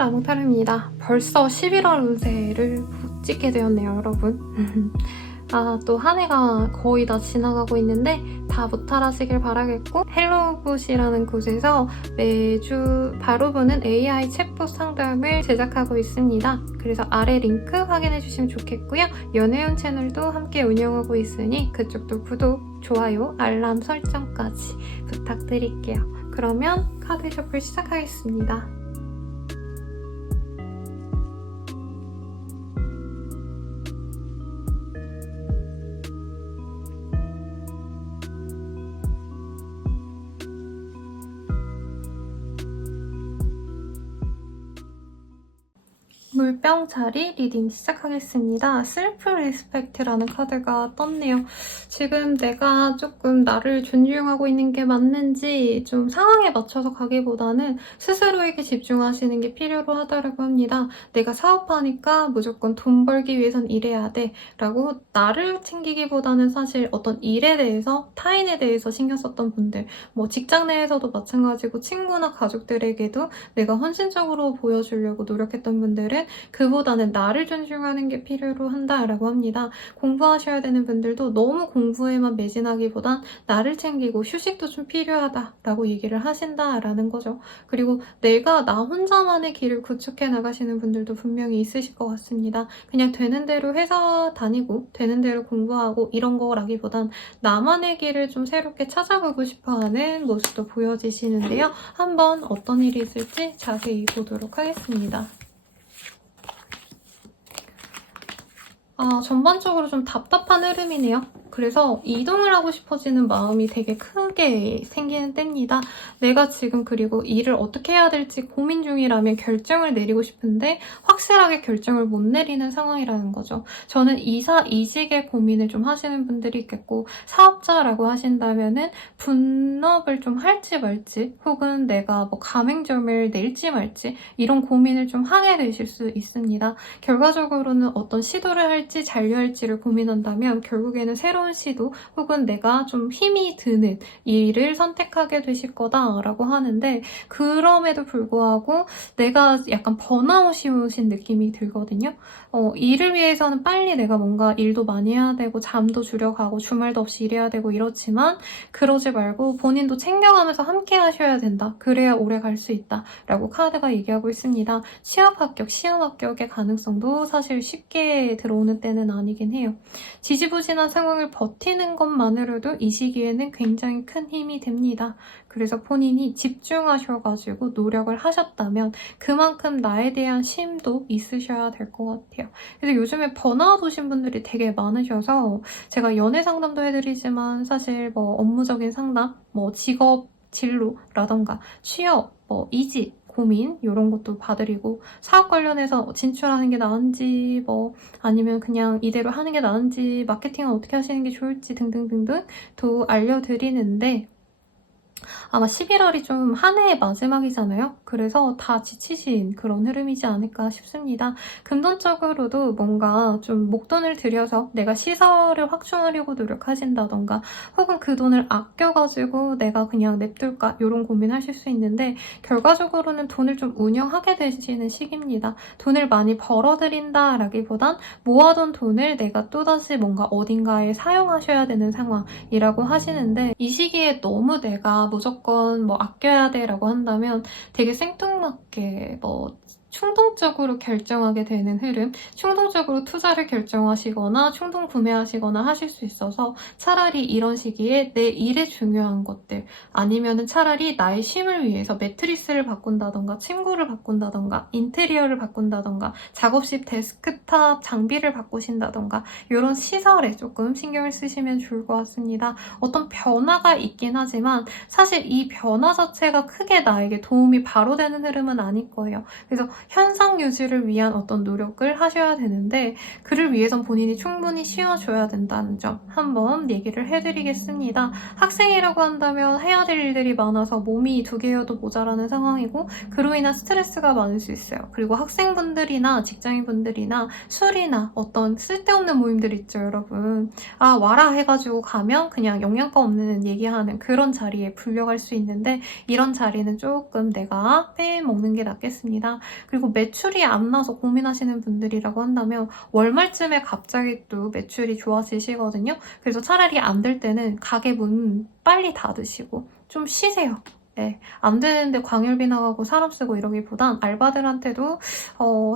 라몽타르입니다. 벌써 11월 운세를 찍게 되었네요, 여러분. 또 한 해가 거의 다 지나가고 있는데 다 무탈하시길 바라겠고, 헬로굿이라는 곳에서 매주 바로 보는 AI 챗봇 상담을 제작하고 있습니다. 그래서 아래 링크 확인해주시면 좋겠고요. 연애운 채널도 함께 운영하고 있으니 그쪽도 구독, 좋아요, 알람 설정까지 부탁드릴게요. 그러면 카드 셔플 시작하겠습니다. 물병자리 리딩 시작하겠습니다. 셀프 리스펙트라는 카드가 떴네요. 지금 내가 조금 나를 존중하고 있는 게 맞는지 좀 상황에 맞춰서 가기보다는 스스로에게 집중하시는 게 필요로 하다고 합니다. 내가 사업하니까 무조건 돈 벌기 위해선 일해야 돼 라고 나를 챙기기보다는 사실 어떤 일에 대해서, 타인에 대해서 신경 썼던 분들, 뭐 직장 내에서도 마찬가지고 친구나 가족들에게도 내가 헌신적으로 보여주려고 노력했던 분들은 그보다는 나를 존중하는 게 필요로 한다라고 합니다. 공부하셔야 되는 분들도 너무 공부에만 매진하기보단 나를 챙기고 휴식도 좀 필요하다라고 얘기를 하신다라는 거죠. 그리고 내가 나 혼자만의 길을 구축해 나가시는 분들도 분명히 있으실 것 같습니다. 그냥 되는 대로 회사 다니고 되는 대로 공부하고 이런 거라기보단 나만의 길을 좀 새롭게 찾아보고 싶어하는 모습도 보여지시는데요. 한번 어떤 일이 있을지 자세히 보도록 하겠습니다. 전반적으로 좀 답답한 흐름이네요. 그래서 이동을 하고 싶어지는 마음이 되게 크게 생기는 때입니다. 내가 지금 그리고 일을 어떻게 해야 될지 고민 중이라면 결정을 내리고 싶은데 확실하게 결정을 못 내리는 상황이라는 거죠. 저는 이직의 고민을 좀 하시는 분들이 있겠고, 사업자라고 하신다면은 분업을 좀 할지 말지, 혹은 내가 뭐 가맹점을 낼지 말지 이런 고민을 좀 하게 되실 수 있습니다. 결과적으로는 어떤 시도를 할지 잔류할지를 고민한다면 결국에는 새로운 시도 혹은 내가 좀 힘이 드는 일을 선택하게 되실 거다라고 하는데, 그럼에도 불구하고 내가 약간 번아웃이 오신 느낌이 들거든요. 일을 위해서는 빨리 내가 뭔가 일도 많이 해야 되고 잠도 줄여가고 주말도 없이 일해야 되고 이렇지만 그러지 말고 본인도 챙겨가면서 함께 하셔야 된다. 그래야 오래 갈 수 있다 라고 카드가 얘기하고 있습니다. 취업 합격, 시험 합격의 가능성도 사실 쉽게 들어오는 때는 아니긴 해요. 지지부진한 상황을 버티는 것만으로도 이 시기에는 굉장히 큰 힘이 됩니다. 그래서 본인이 집중하셔가지고 노력을 하셨다면 그만큼 나에 대한 쉼도 있으셔야 될 것 같아요. 그래서 요즘에 번아웃 오신 분들이 되게 많으셔서 제가 연애 상담도 해드리지만 사실 뭐 업무적인 상담, 뭐 직업 진로라던가 취업, 뭐 이직 고민 이런 것도 봐드리고, 사업 관련해서 진출하는 게 나은지 뭐 아니면 그냥 이대로 하는 게 나은지 마케팅은 어떻게 하시는 게 좋을지 등등등등 도 알려드리는데, 아마 11월이 좀 한 해의 마지막이잖아요. 그래서 다 지치신 그런 흐름이지 않을까 싶습니다. 금전적으로도 뭔가 좀 목돈을 들여서 내가 시설을 확충하려고 노력하신다던가, 혹은 그 돈을 아껴가지고 내가 그냥 냅둘까 이런 고민하실 수 있는데, 결과적으로는 돈을 좀 운영하게 되시는 시기입니다. 돈을 많이 벌어들인다라기보단 모아둔 돈을 내가 또다시 뭔가 어딘가에 사용하셔야 되는 상황이라고 하시는데, 이 시기에 너무 내가 무조건 뭐 아껴야 돼 라고 한다면 되게 생뚱맞게 뭐 충동적으로 결정하게 되는 흐름, 충동적으로 투자를 결정하시거나 충동 구매하시거나 하실 수 있어서 차라리 이런 시기에 내 일에 중요한 것들, 아니면은 차라리 나의 쉼을 위해서 매트리스를 바꾼다던가 침구를 바꾼다던가 인테리어를 바꾼다던가 작업실 데스크탑 장비를 바꾸신다던가 이런 시설에 조금 신경을 쓰시면 좋을 것 같습니다. 어떤 변화가 있긴 하지만 사실 이 변화 자체가 크게 나에게 도움이 바로 되는 흐름은 아닐 거예요. 그래서 현상 유지를 위한 어떤 노력을 하셔야 되는데, 그를 위해선 본인이 충분히 쉬어줘야 된다는 점 한번 얘기를 해드리겠습니다. 학생이라고 한다면 해야 될 일들이 많아서 몸이 2개여도 모자라는 상황이고, 그로 인한 스트레스가 많을 수 있어요. 그리고 학생분들이나 직장인분들이나 술이나 어떤 쓸데없는 모임들 있죠, 여러분. 와라 해가지고 가면 그냥 영양가 없는 얘기하는 그런 자리에 불려갈 수 있는데, 이런 자리는 조금 내가 빼먹는 게 낫겠습니다. 그리고 매출이 안 나서 고민하시는 분들이라고 한다면 월말쯤에 갑자기 또 매출이 좋아지시거든요. 그래서 차라리 안 될 때는 가게 문 빨리 닫으시고 좀 쉬세요. 네, 안 되는데 광열비 나가고 사람 쓰고 이러기보단 알바들한테도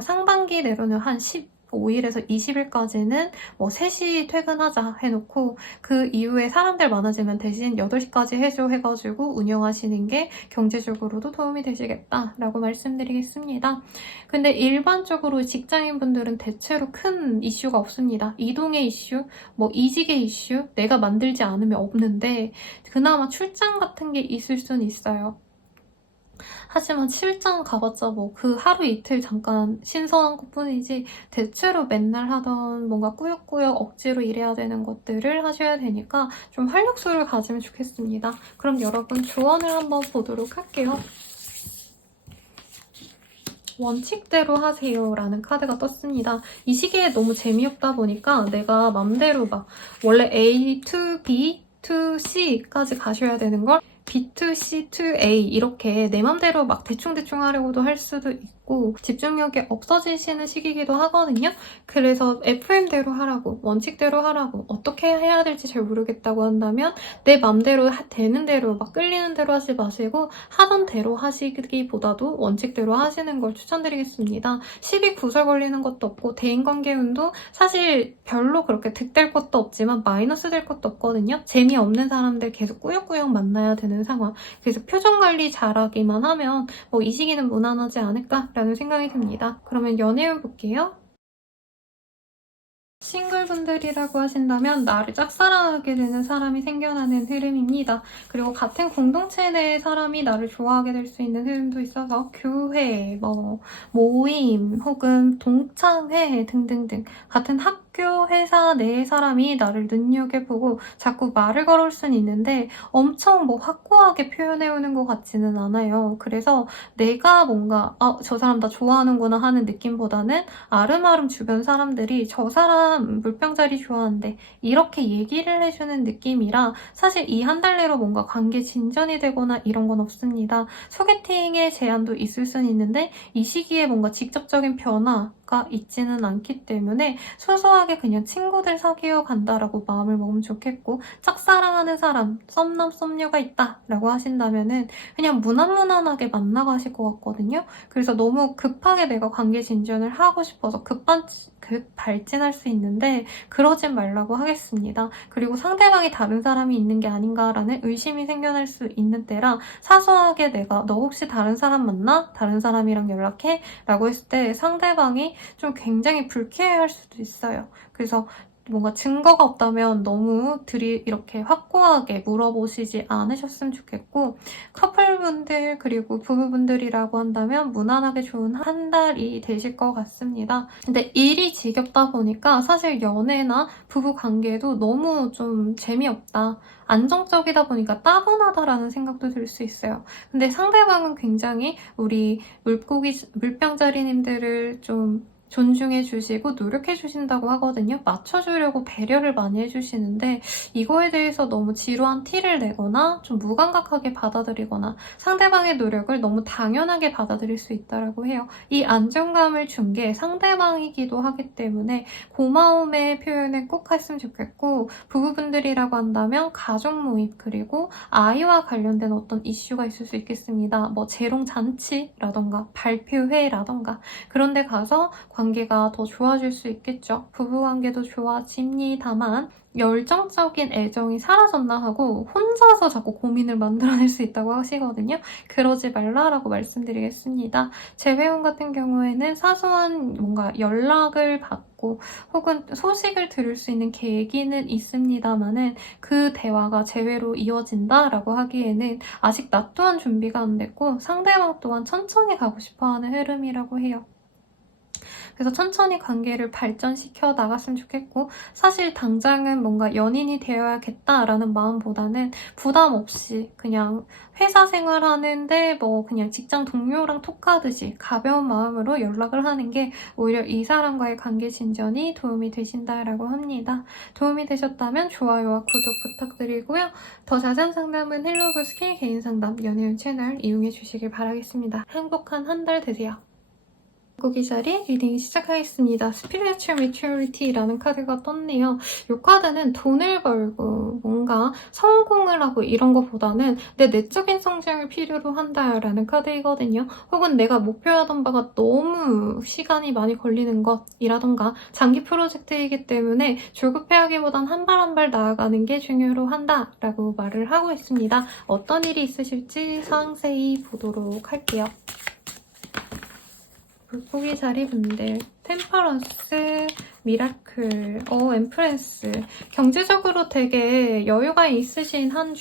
상반기 내로는 한 15일에서 20일까지는 뭐 3시 퇴근하자 해놓고 그 이후에 사람들 많아지면 대신 8시까지 해줘 해가지고 운영하시는 게 경제적으로도 도움이 되시겠다라고 말씀드리겠습니다. 근데 일반적으로 직장인분들은 대체로 큰 이슈가 없습니다. 이동의 이슈, 뭐 이직의 이슈, 내가 만들지 않으면 없는데 그나마 출장 같은 게 있을 수는 있어요. 하지만 출장 가봤자 뭐 그 하루 이틀 잠깐 신선한 것뿐이지 대체로 맨날 하던 뭔가 꾸역꾸역 억지로 일해야 되는 것들을 하셔야 되니까 좀 활력소를 가지면 좋겠습니다. 그럼 여러분 조언을 한번 보도록 할게요. 원칙대로 하세요 라는 카드가 떴습니다. 이 시기에 너무 재미없다 보니까 내가 맘대로 막 원래 A to B to C까지 가셔야 되는 걸 B to C to A 이렇게 내 맘대로 막 대충대충 하려고도 할 수도 있고 집중력이 없어지시는 시기이기도 하거든요. 그래서 FM대로 하라고, 원칙대로 하라고, 어떻게 해야 될지 잘 모르겠다고 한다면 내 맘대로 되는 대로 막 끌리는 대로 하지 마시고 하던 대로 하시기보다도 원칙대로 하시는 걸 추천드리겠습니다. 시비 구설 걸리는 것도 없고 대인관계 운도 사실 별로 그렇게 득될 것도 없지만 마이너스 될 것도 없거든요. 재미없는 사람들 계속 꾸역꾸역 만나야 되는 상황. 그래서 표정 관리 잘하기만 하면 뭐 이 시기는 무난하지 않을까라는 생각이 듭니다. 그러면 연애운 볼게요. 싱글분들이라고 하신다면 나를 짝사랑하게 되는 사람이 생겨나는 흐름입니다. 그리고 같은 공동체 내의 사람이 나를 좋아하게 될 수 있는 흐름도 있어서 교회, 뭐 모임 혹은 동창회 등등등 같은 학교, 회사 내의 사람이 나를 눈여겨보고 자꾸 말을 걸을 수는 있는데 엄청 뭐 확고하게 표현해오는 것 같지는 않아요. 그래서 내가 뭔가 저 사람 나 좋아하는구나 하는 느낌보다는 아름아름 주변 사람들이 저 사람 물병자리 좋아한대 이렇게 얘기를 해주는 느낌이라 사실 이 한 달 내로 뭔가 관계 진전이 되거나 이런 건 없습니다. 소개팅의 제한도 있을 수는 있는데 이 시기에 뭔가 직접적인 변화가 있지는 않기 때문에 소소하게 그냥 친구들 사귀어 간다라고 마음을 먹으면 좋겠고 짝사랑하는 사람, 썸남 썸녀가 있다라고 하신다면은 그냥 무난무난하게 만나가실 것 같거든요. 그래서 너무 급하게 내가 관계 진전을 하고 싶어서 발진할 수 있는데 그러진 말라고 하겠습니다. 그리고 상대방이 다른 사람이 있는 게 아닌가라는 의심이 생겨날 수 있는 때라 사소하게 내가 너 혹시 다른 사람 만나? 다른 사람이랑 연락해? 라고 했을 때 상대방이 좀 굉장히 불쾌해할 수도 있어요. 그래서 뭔가 증거가 없다면 너무 이렇게 확고하게 물어보시지 않으셨으면 좋겠고 커플분들 그리고 부부분들이라고 한다면 무난하게 좋은 한 달이 되실 것 같습니다. 근데 일이 지겹다 보니까 사실 연애나 부부관계도 너무 좀 재미없다. 안정적이다 보니까 따분하다라는 생각도 들 수 있어요. 근데 상대방은 굉장히 우리 물병자리님들을 좀 존중해 주시고 노력해 주신다고 하거든요. 맞춰주려고 배려를 많이 해주시는데 이거에 대해서 너무 지루한 티를 내거나 좀 무감각하게 받아들이거나 상대방의 노력을 너무 당연하게 받아들일 수 있다고 해요. 이 안정감을 준 게 상대방이기도 하기 때문에 고마움의 표현을 꼭 했으면 좋겠고 부부분들이라고 한다면 가족 모임 그리고 아이와 관련된 어떤 이슈가 있을 수 있겠습니다. 뭐 재롱잔치라던가 발표회라던가 그런 데 가서 관계가 더 좋아질 수 있겠죠. 부부관계도 좋아집니다만 열정적인 애정이 사라졌나 하고 혼자서 자꾸 고민을 만들어낼 수 있다고 하시거든요. 그러지 말라라고 말씀드리겠습니다. 재회원 같은 경우에는 사소한 뭔가 연락을 받고 혹은 소식을 들을 수 있는 계기는 있습니다만은 그 대화가 재회로 이어진다라고 하기에는 아직 나 또한 준비가 안 됐고 상대방 또한 천천히 가고 싶어하는 흐름이라고 해요. 그래서 천천히 관계를 발전시켜 나갔으면 좋겠고 사실 당장은 뭔가 연인이 되어야겠다라는 마음보다는 부담 없이 그냥 회사 생활하는데 뭐 그냥 직장 동료랑 톡하듯이 가벼운 마음으로 연락을 하는 게 오히려 이 사람과의 관계 진전이 도움이 되신다라고 합니다. 도움이 되셨다면 좋아요와 구독 부탁드리고요. 더 자세한 상담은 헬로그 스킬 개인 상담 연애운 채널 이용해 주시길 바라겠습니다. 행복한 한 달 되세요. 물고기 자리 리딩 시작하겠습니다. Spiritual Maturity라는 카드가 떴네요. 이 카드는 돈을 벌고 뭔가 성공을 하고 이런 것보다는 내 내적인 성장을 필요로 한다라는 카드이거든요. 혹은 내가 목표하던 바가 너무 시간이 많이 걸리는 것이라던가 장기 프로젝트이기 때문에 조급해하기보단 한 발 한 발 나아가는 게 중요로 한다라고 말을 하고 있습니다. 어떤 일이 있으실지 상세히 보도록 할게요. 물고기 자리분들, 템퍼런스, 미라클, 엠프레스. 경제적으로 되게 여유가 있으신 한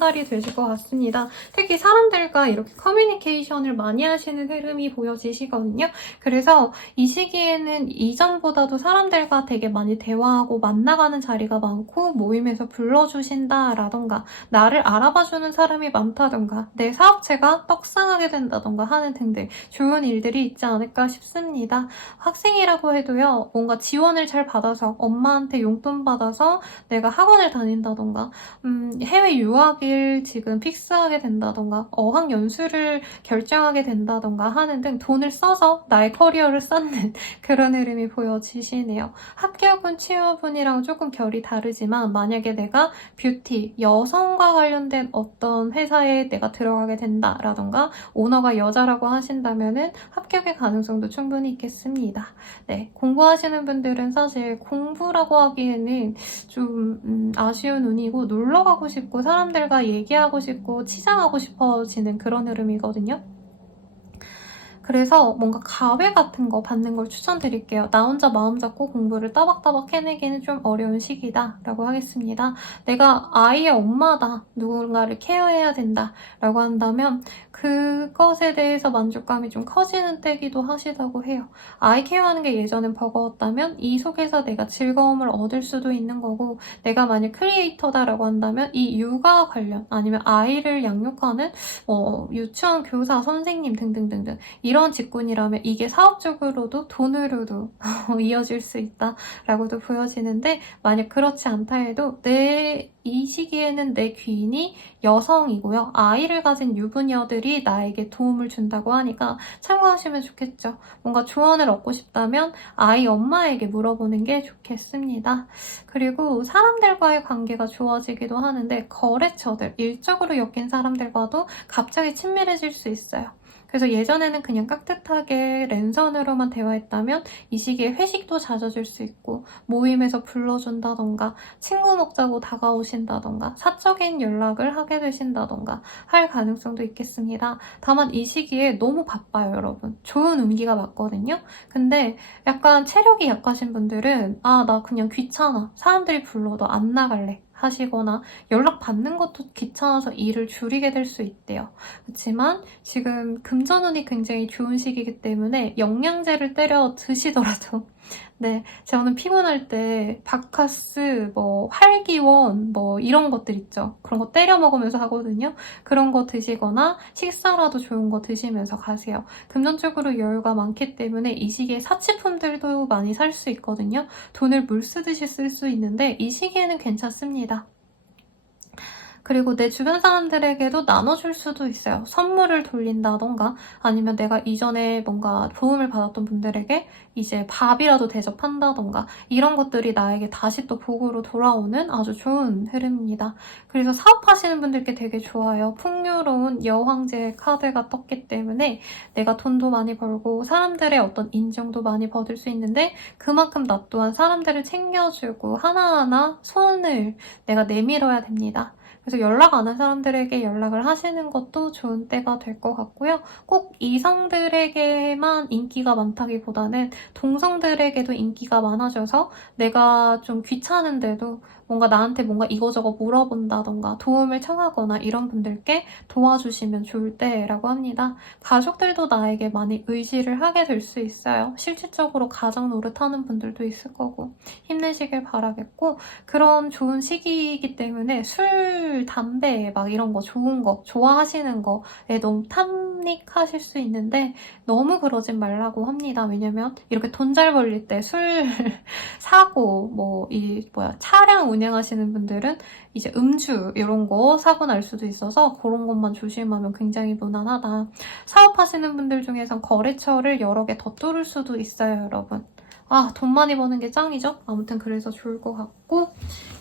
달이 되실 것 같습니다. 특히 사람들과 이렇게 커뮤니케이션을 많이 하시는 흐름이 보여지시거든요. 그래서 이 시기에는 이전보다도 사람들과 되게 많이 대화하고 만나가는 자리가 많고 모임에서 불러주신다라던가 나를 알아봐주는 사람이 많다던가 내 사업체가 떡상하게 된다던가 하는 등등 좋은 일들이 있지 않을까 싶습니다. 학생이라고 해도요, 뭔가 지원을 잘 받아서 엄마한테 용돈 받아서 내가 학원을 다닌다던가 해외 유학을 지금 픽스하게 된다던가 어학연수를 결정하게 된다던가 하는 등 돈을 써서 나의 커리어를 쌓는 그런 흐름이 보여지시네요. 합격은 취업운이랑 조금 결이 다르지만 만약에 내가 뷰티, 여성과 관련된 어떤 회사에 내가 들어가게 된다라던가 오너가 여자라고 하신다면은 합격의 가능성도 충분히 있겠습니다. 네, 공부하시는 분들은 사실 공부라고 하기에는 좀 아쉬운 운이고 놀러 가고 싶고 사람들과 얘기하고 싶고 치장하고 싶어지는 그런 흐름이거든요. 그래서 뭔가 가외 같은 거 받는 걸 추천드릴게요. 나 혼자 마음 잡고 공부를 따박따박 해내기는 좀 어려운 시기다 라고 하겠습니다. 내가 아이의 엄마다, 누군가를 케어해야 된다 라고 한다면 그것에 대해서 만족감이 좀 커지는 때기도 하시다고 해요. 아이 케어하는 게 예전엔 버거웠다면 이 속에서 내가 즐거움을 얻을 수도 있는 거고 내가 만약 크리에이터다라고 한다면 이 육아 관련 아니면 아이를 양육하는 유치원 교사, 선생님 등등등등 이런 직군이라면 이게 사업적으로도 돈으로도 이어질 수 있다라고도 보여지는데 만약 그렇지 않다 해도 이 시기에는 내 귀인이 여성이고요. 아이를 가진 유부녀들이 나에게 도움을 준다고 하니까 참고하시면 좋겠죠. 뭔가 조언을 얻고 싶다면 아이 엄마에게 물어보는 게 좋겠습니다. 그리고 사람들과의 관계가 좋아지기도 하는데 거래처들, 일적으로 엮인 사람들과도 갑자기 친밀해질 수 있어요. 그래서 예전에는 그냥 깍듯하게 랜선으로만 대화했다면 이 시기에 회식도 잦아질 수 있고 모임에서 불러준다던가 친구 먹자고 다가오신다던가 사적인 연락을 하게 되신다던가 할 가능성도 있겠습니다. 다만 이 시기에 너무 바빠요, 여러분. 좋은 운기가 맞거든요. 근데 약간 체력이 약하신 분들은 나 그냥 귀찮아. 사람들이 불러도 안 나갈래. 하시거나 연락 받는 것도 귀찮아서 일을 줄이게 될 수 있대요. 그렇지만 지금 금전운이 굉장히 좋은 시기이기 때문에 영양제를 때려 드시더라도 네, 저는 피곤할 때 바카스, 활기원, 이런 것들 있죠. 그런 거 때려 먹으면서 하거든요. 그런 거 드시거나 식사라도 좋은 거 드시면서 가세요. 금전적으로 여유가 많기 때문에 이 시기에 사치품들도 많이 살 수 있거든요. 돈을 물 쓰듯이 쓸 수 있는데 이 시기에는 괜찮습니다. 그리고 내 주변 사람들에게도 나눠줄 수도 있어요. 선물을 돌린다던가 아니면 내가 이전에 뭔가 도움을 받았던 분들에게 이제 밥이라도 대접한다던가 이런 것들이 나에게 다시 또 복으로 돌아오는 아주 좋은 흐름입니다. 그래서 사업하시는 분들께 되게 좋아요. 풍요로운 여황제 카드가 떴기 때문에 내가 돈도 많이 벌고 사람들의 어떤 인정도 많이 받을 수 있는데 그만큼 나 또한 사람들을 챙겨주고 하나하나 손을 내가 내밀어야 됩니다. 그래서 연락 안 한 사람들에게 연락을 하시는 것도 좋은 때가 될 것 같고요. 꼭 이성들에게만 인기가 많다기보다는 동성들에게도 인기가 많아져서 내가 좀 귀찮은데도 뭔가 나한테 뭔가 이거저거 물어본다던가 도움을 청하거나 이런 분들께 도와주시면 좋을 때라고 합니다. 가족들도 나에게 많이 의지를 하게 될 수 있어요. 실질적으로 가정 노릇하는 분들도 있을 거고 힘내시길 바라겠고 그런 좋은 시기이기 때문에 술, 담배 막 이런 거 좋은 거 좋아하시는 거에 너무 탐닉하실 수 있는데 너무 그러진 말라고 합니다. 왜냐면 이렇게 돈 잘 벌릴 때 술 사고 차량 운영하시는 분들은 이제 음주 이런 거 사고 날 수도 있어서 그런 것만 조심하면 굉장히 무난하다. 사업하시는 분들 중에선 거래처를 여러 개 더 뚫을 수도 있어요, 여러분. 아, 돈 많이 버는 게 짱이죠? 아무튼 그래서 좋을 것 같고,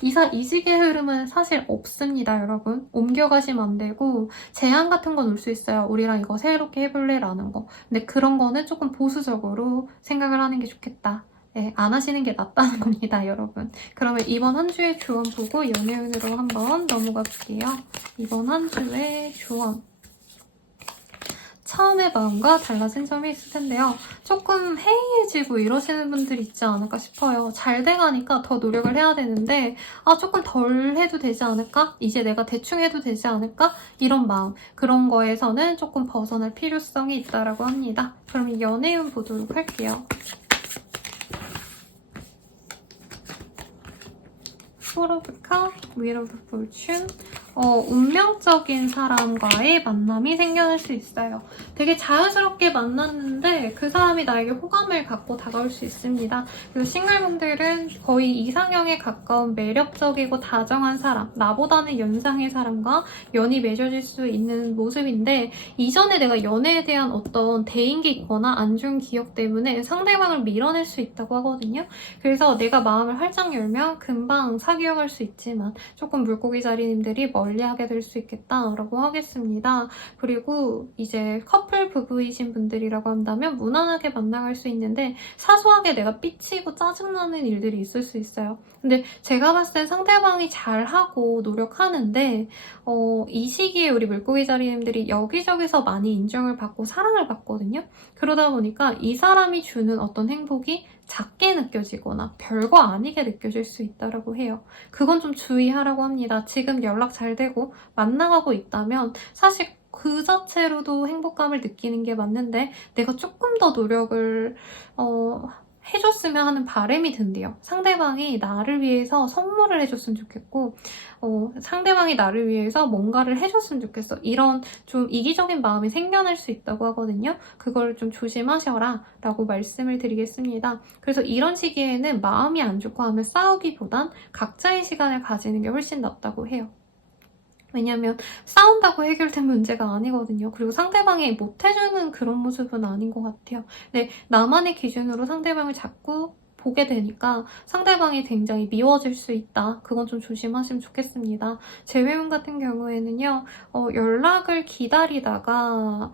이사 이직의 흐름은 사실 없습니다, 여러분. 옮겨가시면 안 되고 제안 같은 건 올 수 있어요. 우리랑 이거 새롭게 해볼래? 라는 거. 근데 그런 거는 조금 보수적으로 생각을 하는 게 좋겠다. 네, 안 하시는 게 낫다는 겁니다, 여러분. 그러면 이번 한 주의 조언 보고 연애운으로 한번 넘어가 볼게요. 이번 한 주의 조언. 처음의 마음과 달라진 점이 있을 텐데요. 조금 해이해지고 이러시는 분들이 있지 않을까 싶어요. 잘 돼가니까 더 노력을 해야 되는데 조금 덜 해도 되지 않을까? 이제 내가 대충 해도 되지 않을까? 이런 마음. 그런 거에서는 조금 벗어날 필요성이 있다고 합니다. 그럼 연애운 보도록 할게요. Four of Cups, Wheel of Fortune. 운명적인 사람과의 만남이 생겨날 수 있어요. 되게 자연스럽게 만났는데 그 사람이 나에게 호감을 갖고 다가올 수 있습니다. 그리고 싱글분들은 거의 이상형에 가까운 매력적이고 다정한 사람, 나보다는 연상의 사람과 연이 맺어질 수 있는 모습인데 이전에 내가 연애에 대한 어떤 대인기 있거나 안 좋은 기억 때문에 상대방을 밀어낼 수 있다고 하거든요. 그래서 내가 마음을 활짝 열면 금방 사귀어갈 수 있지만 조금 물고기 자리님들이 멀리하게 될 수 있겠다라고 하겠습니다. 그리고 이제 커플 부부이신 분들이라고 한다면 무난하게 만나갈 수 있는데 사소하게 내가 삐치고 짜증나는 일들이 있을 수 있어요. 근데 제가 봤을 땐 상대방이 잘하고 노력하는데 이 시기에 우리 물고기 자리님들이 여기저기서 많이 인정을 받고 사랑을 받거든요. 그러다 보니까 이 사람이 주는 어떤 행복이 작게 느껴지거나 별거 아니게 느껴질 수 있다고 해요. 그건 좀 주의하라고 합니다. 지금 연락 잘 되고 만나가고 있다면 사실 그 자체로도 행복감을 느끼는 게 맞는데 내가 조금 더 노력을 해줬으면 하는 바람이 든대요. 상대방이 나를 위해서 선물을 해줬으면 좋겠고 상대방이 나를 위해서 뭔가를 해줬으면 좋겠어. 이런 좀 이기적인 마음이 생겨날 수 있다고 하거든요. 그걸 좀 조심하셔라 라고 말씀을 드리겠습니다. 그래서 이런 시기에는 마음이 안 좋고 하면 싸우기보단 각자의 시간을 가지는 게 훨씬 낫다고 해요. 왜냐면 싸운다고 해결된 문제가 아니거든요. 그리고 상대방이 못해주는 그런 모습은 아닌 것 같아요. 근데 나만의 기준으로 상대방을 자꾸 보게 되니까 상대방이 굉장히 미워질 수 있다. 그건 좀 조심하시면 좋겠습니다. 재회운 같은 경우에는요. 연락을 기다리다가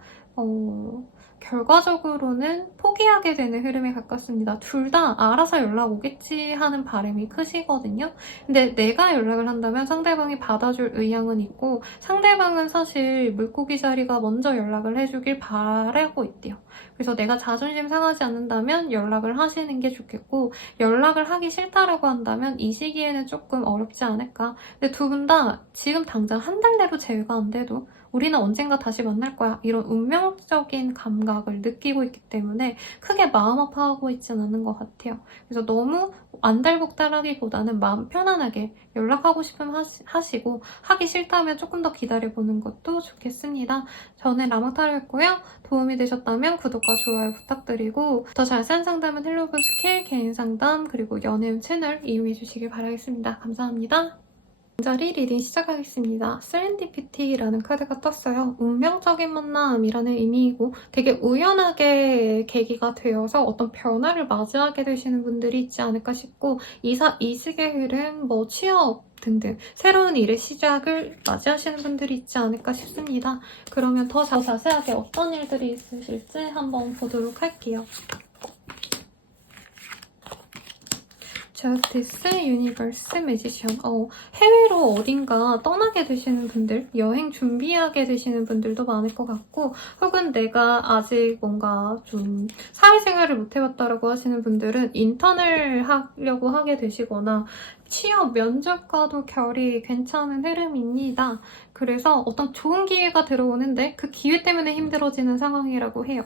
결과적으로는 포기하게 되는 흐름에 가깝습니다. 둘 다 알아서 연락 오겠지 하는 바람이 크시거든요. 근데 내가 연락을 한다면 상대방이 받아줄 의향은 있고 상대방은 사실 물고기 자리가 먼저 연락을 해주길 바라고 있대요. 그래서 내가 자존심 상하지 않는다면 연락을 하시는 게 좋겠고 연락을 하기 싫다라고 한다면 이 시기에는 조금 어렵지 않을까. 근데 두 분 다 지금 당장 한 달 내로 제외가 안 돼도 우리는 언젠가 다시 만날 거야. 이런 운명적인 감각을 느끼고 있기 때문에 크게 마음 아파하고 있진 않은 것 같아요. 그래서 너무 안달복달하기보다는 마음 편안하게 연락하고 싶으면 하시고 하기 싫다면 조금 더 기다려보는 것도 좋겠습니다. 저는 라마타로였고요. 도움이 되셨다면 구독과 좋아요 부탁드리고 더 자세한 상담은 헬로브 스킬 개인 상담 그리고 연애운 채널 이용해 주시길 바라겠습니다. 감사합니다. 자리 리딩 시작하겠습니다. 세렌디피티라는 카드가 떴어요. 운명적인 만남이라는 의미이고 되게 우연하게 계기가 되어서 어떤 변화를 맞이하게 되시는 분들이 있지 않을까 싶고 이사, 이직의 흐름, 취업 등등 새로운 일의 시작을 맞이하시는 분들이 있지 않을까 싶습니다. 그러면 더 자세하게 어떤 일들이 있으실지 한번 보도록 할게요. 저스티스, 유니버스, 매지션. 해외로 어딘가 떠나게 되시는 분들, 여행 준비하게 되시는 분들도 많을 것 같고 혹은 내가 아직 뭔가 좀 사회생활을 못 해봤다라고 하시는 분들은 인턴을 하려고 하게 되시거나 취업, 면접과도 결이 괜찮은 흐름입니다. 그래서 어떤 좋은 기회가 들어오는데 그 기회 때문에 힘들어지는 상황이라고 해요.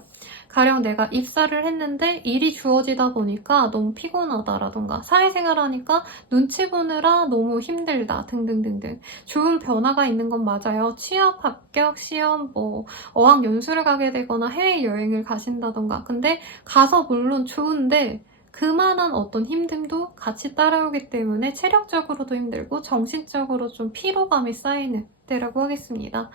가령 내가 입사를 했는데 일이 주어지다 보니까 너무 피곤하다라던가 사회생활 하니까 눈치 보느라 너무 힘들다 등등등등 좋은 변화가 있는 건 맞아요. 취업, 합격, 시험, 어학연수를 가게 되거나 해외여행을 가신다던가 근데 가서 물론 좋은데 그만한 어떤 힘듦도 같이 따라오기 때문에 체력적으로도 힘들고 정신적으로 좀 피로감이 쌓이는 때라고 하겠습니다.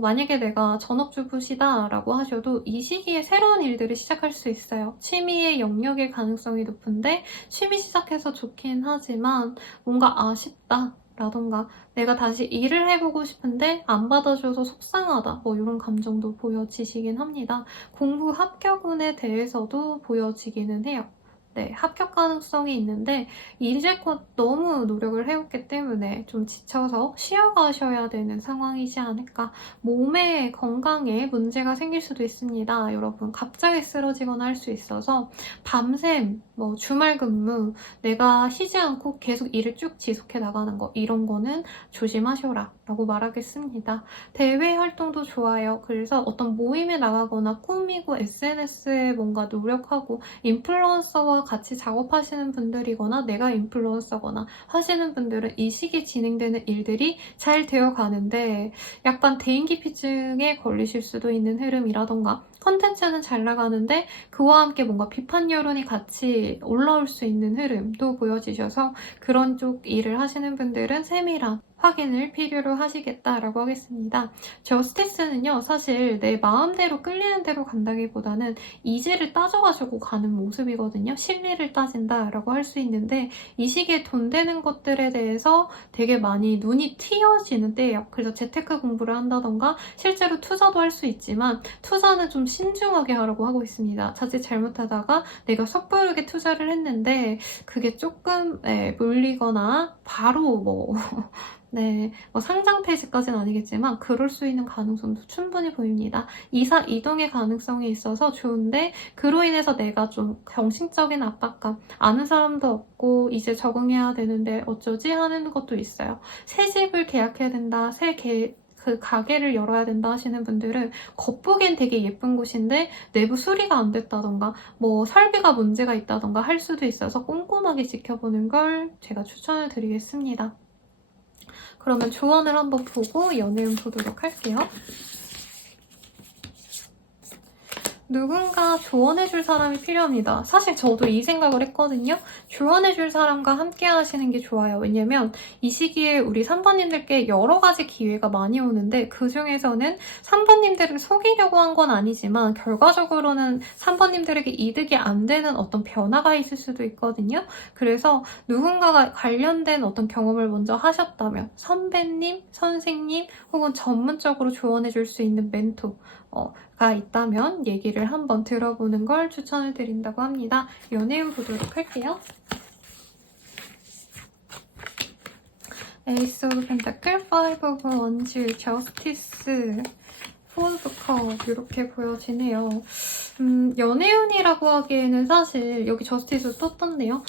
만약에 내가 전업주부시다라고 하셔도 이 시기에 새로운 일들을 시작할 수 있어요. 취미의 영역일 가능성이 높은데 취미 시작해서 좋긴 하지만 뭔가 아쉽다. 라던가 내가 다시 일을 해보고 싶은데 안 받아줘서 속상하다 뭐 이런 감정도 보여지시긴 합니다. 공부 합격운에 대해서도 보여지기는 해요. 네, 합격 가능성이 있는데 이제껏 너무 노력을 해왔기 때문에 좀 지쳐서 쉬어가셔야 되는 상황이지 않을까. 몸의 건강에 문제가 생길 수도 있습니다. 여러분 갑자기 쓰러지거나 할 수 있어서 밤샘, 뭐 주말 근무, 내가 쉬지 않고 계속 일을 쭉 지속해 나가는 거 이런 거는 조심하셔라 라고 말하겠습니다. 대외 활동도 좋아요. 그래서 어떤 모임에 나가거나 꾸미고 SNS에 뭔가 노력하고 인플루언서와 같이 작업하시는 분들이거나 내가 인플루언서거나 하시는 분들은 이 시기 진행되는 일들이 잘 되어 가는데 약간 대인기피증에 걸리실 수도 있는 흐름이라던가 컨텐츠는 잘 나가는데 그와 함께 뭔가 비판 여론이 같이 올라올 수 있는 흐름도 보여지셔서 그런 쪽 일을 하시는 분들은 세밀한 확인을 필요로 하시겠다라고 하겠습니다. 저스티스는요, 사실 내 마음대로 끌리는 대로 간다기보다는 이지를 따져가지고 가는 모습이거든요. 실리를 따진다라고 할 수 있는데 이 시기에 돈 되는 것들에 대해서 되게 많이 눈이 튀어지는 때예요. 그래서 재테크 공부를 한다던가 실제로 투자도 할 수 있지만 투자는 좀 신중하게 하라고 하고 있습니다. 자칫 잘못하다가 내가 섣부르게 투자를 했는데 그게 조금 물리거나 바로 뭐 네, 뭐 상장 폐지까지는 아니겠지만 그럴 수 있는 가능성도 충분히 보입니다. 이사 이동의 가능성이 있어서 좋은데 그로 인해서 내가 좀 정신적인 압박감, 아는 사람도 없고 이제 적응해야 되는데 어쩌지 하는 것도 있어요. 새 집을 계약해야 된다, 그 가게를 열어야 된다 하시는 분들은 겉보기엔 되게 예쁜 곳인데 내부 수리가 안 됐다던가 뭐 설비가 문제가 있다던가 할 수도 있어서 꼼꼼하게 지켜보는 걸 제가 추천을 드리겠습니다. 그러면 조언을 한번 보고 연애운 보도록 할게요. 누군가 조언해줄 사람이 필요합니다. 사실 저도 이 생각을 했거든요. 조언해줄 사람과 함께 하시는 게 좋아요. 왜냐면 이 시기에 우리 3번님들께 여러 가지 기회가 많이 오는데 그 중에서는 3번님들을 속이려고 한 건 아니지만 결과적으로는 3번님들에게 이득이 안 되는 어떤 변화가 있을 수도 있거든요. 그래서 누군가가 관련된 어떤 경험을 먼저 하셨다면 선배님, 선생님 혹은 전문적으로 조언해줄 수 있는 멘토 가 있다면 얘기를 한번 들어보는 걸 추천을 드린다고 합니다. 연애운 보도록 할게요. 에이스 오브 펜타클, 파이브 오브 원즈, 저스티스, 포 오브 컵 이렇게 보여지네요. 연애운이라고 하기에는 사실 여기 저스티스 또 떴네요.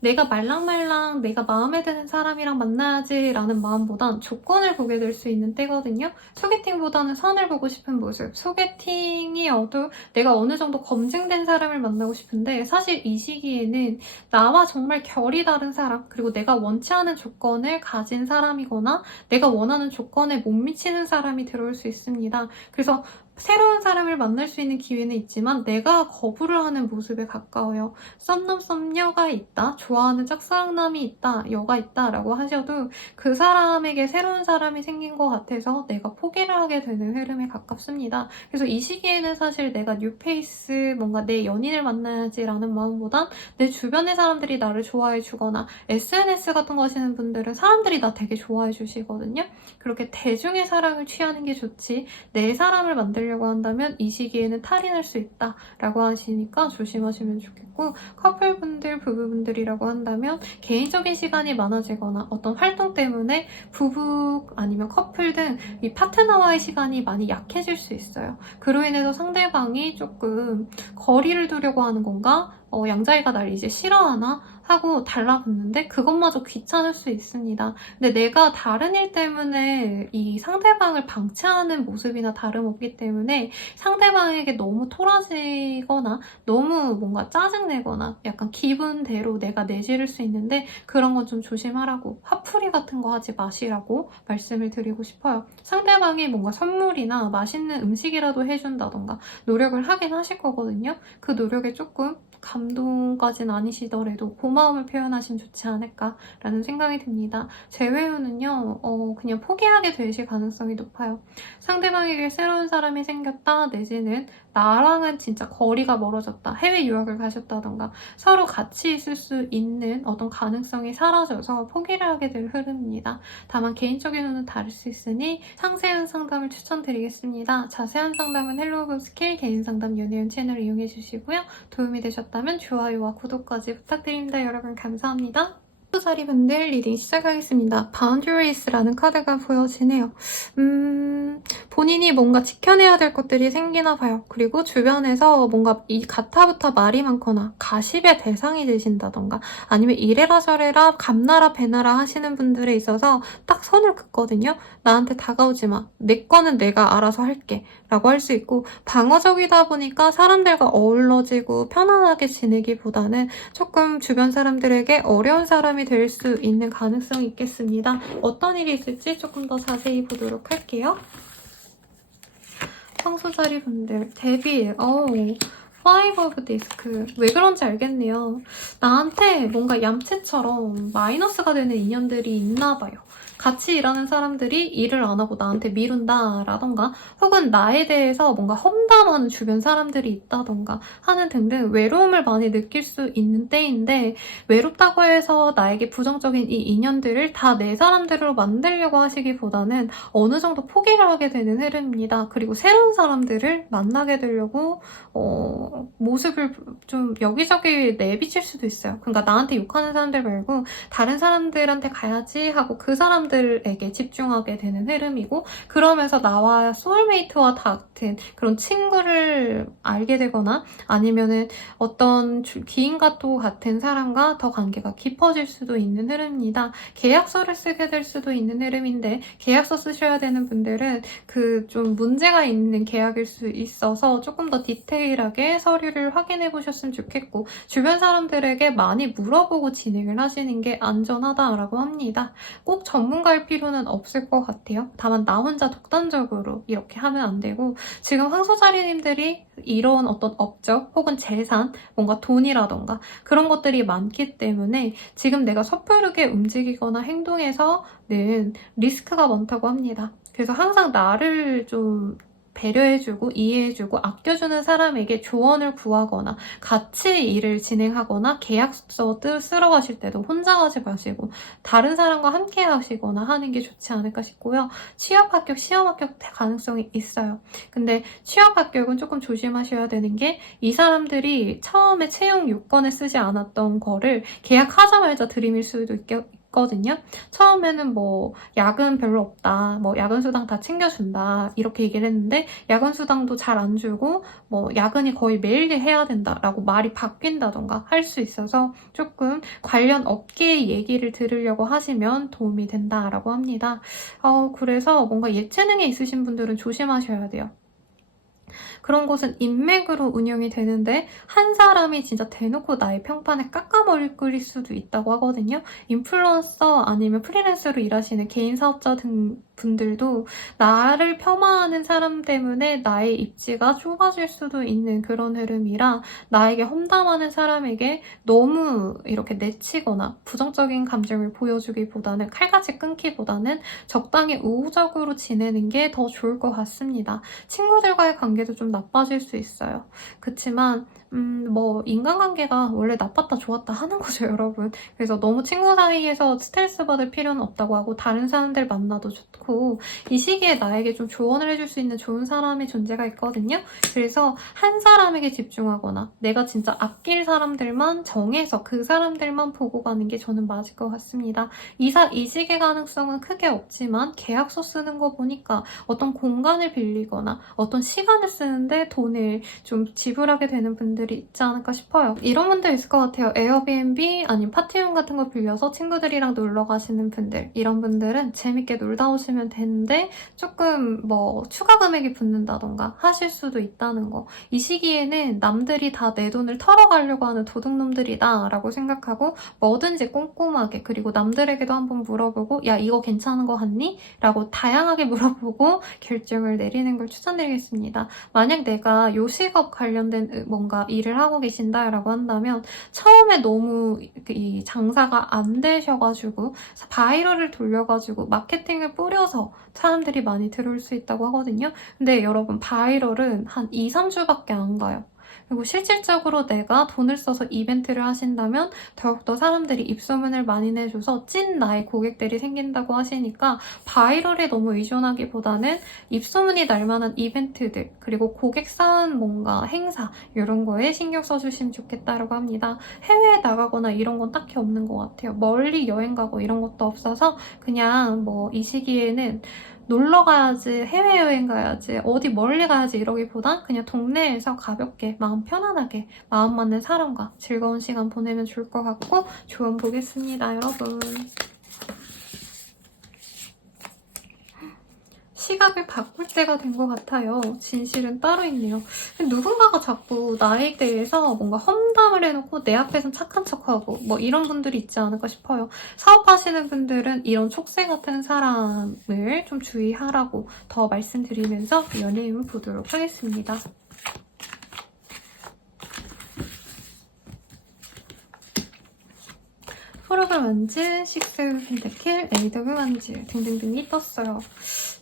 내가 말랑말랑 내가 마음에 드는 사람이랑 만나야지 라는 마음보단 조건을 보게 될 수 있는 때거든요. 소개팅보다는 선을 보고 싶은 모습. 소개팅이어도 내가 어느 정도 검증된 사람을 만나고 싶은데 사실 이 시기에는 나와 정말 결이 다른 사람 그리고 내가 원치 않은 조건을 가진 사람이거나 내가 원하는 조건에 못 미치는 사람이 들어올 수 있습니다. 그래서 새로운 사람을 만날 수 있는 기회는 있지만 내가 거부를 하는 모습에 가까워요. 썸남 썸녀가 있다, 좋아하는 짝사랑남이 있다, 여가 있다 라고 하셔도 그 사람에게 새로운 사람이 생긴 것 같아서 내가 포기를 하게 되는 흐름에 가깝습니다. 그래서 이 시기에는 사실 내가 뉴페이스 뭔가 내 연인을 만나야지 라는 마음보단 내 주변의 사람들이 나를 좋아해 주거나 SNS 같은 거 하시는 분들은 사람들이 나 되게 좋아해 주시거든요. 그렇게 대중의 사랑을 취하는 게 좋지 내 사람을 만들려고 한다면 이 시기에는 탈이 날 수 있다라고 하시니까 조심하시면 좋겠고 커플분들, 부부분들이라고 한다면 개인적인 시간이 많아지거나 어떤 활동 때문에 부부 아니면 커플 등 이 파트너와의 시간이 많이 약해질 수 있어요. 그로 인해서 상대방이 조금 거리를 두려고 하는 건가? 양자애가 날 이제 싫어하나? 하고 달라붙는데 그것마저 귀찮을 수 있습니다. 근데 내가 다른 일 때문에 이 상대방을 방치하는 모습이나 다름없기 때문에 상대방에게 너무 토라지거나 너무 뭔가 짜증내거나 약간 기분대로 내가 내지를 수 있는데 그런 건 좀 조심하라고 화풀이 같은 거 하지 마시라고 말씀을 드리고 싶어요. 상대방이 뭔가 선물이나 맛있는 음식이라도 해준다던가 노력을 하긴 하실 거거든요. 그 노력에 조금 감동까지는 아니시더라도 고마움을 표현하시면 좋지 않을까라는 생각이 듭니다. 재회운은요, 그냥 포기하게 되실 가능성이 높아요. 상대방에게 새로운 사람이 생겼다 내지는 나랑은 진짜 거리가 멀어졌다, 해외 유학을 가셨다던가 서로 같이 있을 수 있는 어떤 가능성이 사라져서 포기를 하게 될 흐름입니다. 다만 개인적인 운은 다를 수 있으니 상세한 상담을 추천드리겠습니다. 자세한 상담은 헬로우 스킬 개인 상담 연예운 채널을 이용해 주시고요. 도움이 되셨다면 좋아요와 구독까지 부탁드립니다. 여러분 감사합니다. 자리분들 리딩 시작하겠습니다. Boundaries라는 카드가 보여지네요. 본인이 뭔가 지켜내야 될 것들이 생기나 봐요. 그리고 주변에서 뭔가 이 가타부타 말이 많거나 가십의 대상이 되신다던가 아니면 이래라 저래라 감나라 배나라 하시는 분들에 있어서 딱 선을 긋거든요. 나한테 다가오지 마. 내 거는 내가 알아서 할게. 라고 할 수 있고 방어적이다 보니까 사람들과 어우러지고 편안하게 지내기보다는 조금 주변 사람들에게 어려운 사람이 될 수 있는 가능성이 있겠습니다. 어떤 일이 있을지 조금 더 자세히 보도록 할게요. 황소자리 분들 데빌 Five of Disc 왜 그런지 알겠네요. 나한테 뭔가 얌체처럼 마이너스가 되는 인연들이 있나 봐요. 같이 일하는 사람들이 일을 안 하고 나한테 미룬다라던가 혹은 나에 대해서 뭔가 험담하는 주변 사람들이 있다던가 하는 등등 외로움을 많이 느낄 수 있는 때인데 외롭다고 해서 나에게 부정적인 이 인연들을 다 내 사람들로 만들려고 하시기보다는 어느 정도 포기를 하게 되는 흐름입니다. 그리고 새로운 사람들을 만나게 되려고 모습을 좀 여기저기 내비칠 수도 있어요. 그러니까 나한테 욕하는 사람들 말고 다른 사람들한테 가야지 하고 그 사람들에게 집중하게 되는 흐름이고 그러면서 나와 소울메이트와 같은 그런 친구를 알게 되거나 아니면은 어떤 기인과 또 같은 사람과 더 관계가 깊어질 수도 있는 흐름입니다. 계약서를 쓰게 될 수도 있는 흐름인데 계약서 쓰셔야 되는 분들은 그 좀 문제가 있는 계약일 수 있어서 조금 더 디테일하게 서류를 확인해 보셨으면 좋겠고 주변 사람들에게 많이 물어보고 진행을 하시는 게 안전하다라고 합니다. 꼭 전문가일 필요는 없을 것 같아요. 다만 나 혼자 독단적으로 이렇게 하면 안 되고 지금 황소자리님들이 이런 어떤 업적 혹은 재산, 뭔가 돈이라던가 그런 것들이 많기 때문에 지금 내가 섣부르게 움직이거나 행동해서는 리스크가 많다고 합니다. 그래서 항상 나를 좀 배려해주고 이해해주고 아껴주는 사람에게 조언을 구하거나 같이 일을 진행하거나 계약서 쓰러 가실 때도 혼자 가지 마시고 다른 사람과 함께 하시거나 하는 게 좋지 않을까 싶고요. 취업 합격, 시험 합격 가능성이 있어요. 근데 취업 합격은 조금 조심하셔야 되는 게 이 사람들이 처음에 채용 요건에 쓰지 않았던 거를 계약하자마자 들이밀 수도 있거든요. 처음에는 뭐 야근 별로 없다, 뭐 야근 수당 다 챙겨준다 이렇게 얘기를 했는데 야근 수당도 잘 안 주고 뭐 야근이 거의 매일 해야 된다라고 말이 바뀐다던가 할 수 있어서 조금 관련 업계의 얘기를 들으려고 하시면 도움이 된다라고 합니다. 그래서 뭔가 예체능에 있으신 분들은 조심하셔야 돼요. 그런 곳은 인맥으로 운영이 되는데 한 사람이 진짜 대놓고 나의 평판에 깎아먹을 수도 있다고 하거든요. 인플루언서 아니면 프리랜서로 일하시는 개인 사업자 등 분들도 나를 폄하하는 사람 때문에 나의 입지가 좁아질 수도 있는 그런 흐름이라 나에게 험담하는 사람에게 너무 이렇게 내치거나 부정적인 감정을 보여주기보다는 칼같이 끊기보다는 적당히 우호적으로 지내는 게 더 좋을 것 같습니다. 친구들과의 관계도 좀 나빠질 수 있어요. 그치만 뭐 인간관계가 원래 나빴다 좋았다 하는 거죠, 여러분. 그래서 너무 친구 사이에서 스트레스 받을 필요는 없다고 하고 다른 사람들 만나도 좋고 이 시기에 나에게 좀 조언을 해줄 수 있는 좋은 사람의 존재가 있거든요. 그래서 한 사람에게 집중하거나 내가 진짜 아낄 사람들만 정해서 그 사람들만 보고 가는 게 저는 맞을 것 같습니다. 이직의 가능성은 크게 없지만 계약서 쓰는 거 보니까 어떤 공간을 빌리거나 어떤 시간을 쓰는데 돈을 좀 지불하게 되는 분들이 있지 않을까 싶어요. 이런 분들 있을 것 같아요. 에어비앤비 아니면 파티룸 같은 거 빌려서 친구들이랑 놀러 가시는 분들, 이런 분들은 재밌게 놀다 오시면 되는데 조금 뭐 추가 금액이 붙는다던가 하실 수도 있다는 거. 이 시기에는 남들이 다 내 돈을 털어가려고 하는 도둑놈들이다 라고 생각하고 뭐든지 꼼꼼하게, 그리고 남들에게도 한번 물어보고 야 이거 괜찮은 거 같니? 라고 다양하게 물어보고 결정을 내리는 걸 추천드리겠습니다. 만약 내가 요식업 관련된 뭔가 일을 하고 계신다라고 한다면 처음에 너무 이 장사가 안 되셔가지고 바이럴을 돌려가지고 마케팅을 뿌려서 사람들이 많이 들어올 수 있다고 하거든요. 근데 여러분 바이럴은 한 2, 3주밖에 안 가요. 그리고 실질적으로 내가 돈을 써서 이벤트를 하신다면 더욱더 사람들이 입소문을 많이 내줘서 찐 나의 고객들이 생긴다고 하시니까 바이럴에 너무 의존하기보다는 입소문이 날 만한 이벤트들 그리고 고객 쌓은 뭔가 행사 이런 거에 신경 써주시면 좋겠다라고 합니다. 해외에 나가거나 이런 건 딱히 없는 것 같아요. 멀리 여행 가고 이런 것도 없어서 그냥 뭐 이 시기에는 놀러 가야지, 해외여행 가야지, 어디 멀리 가야지 이러기보단 그냥 동네에서 가볍게, 마음 편안하게, 마음 맞는 사람과 즐거운 시간 보내면 좋을 것 같고 조언 보겠습니다, 여러분. 시각을 바꿀 때가 된 것 같아요. 진실은 따로 있네요. 누군가가 자꾸 나에 대해서 뭔가 험담을 해놓고 내 앞에선 착한 척하고 뭐 이런 분들이 있지 않을까 싶어요. 사업하시는 분들은 이런 촉새 같은 사람을 좀 주의하라고 더 말씀드리면서 연예인을 보도록 하겠습니다. 프로그 만질, 식스 펜타킬, 에이더그 만질 등등등이 떴어요.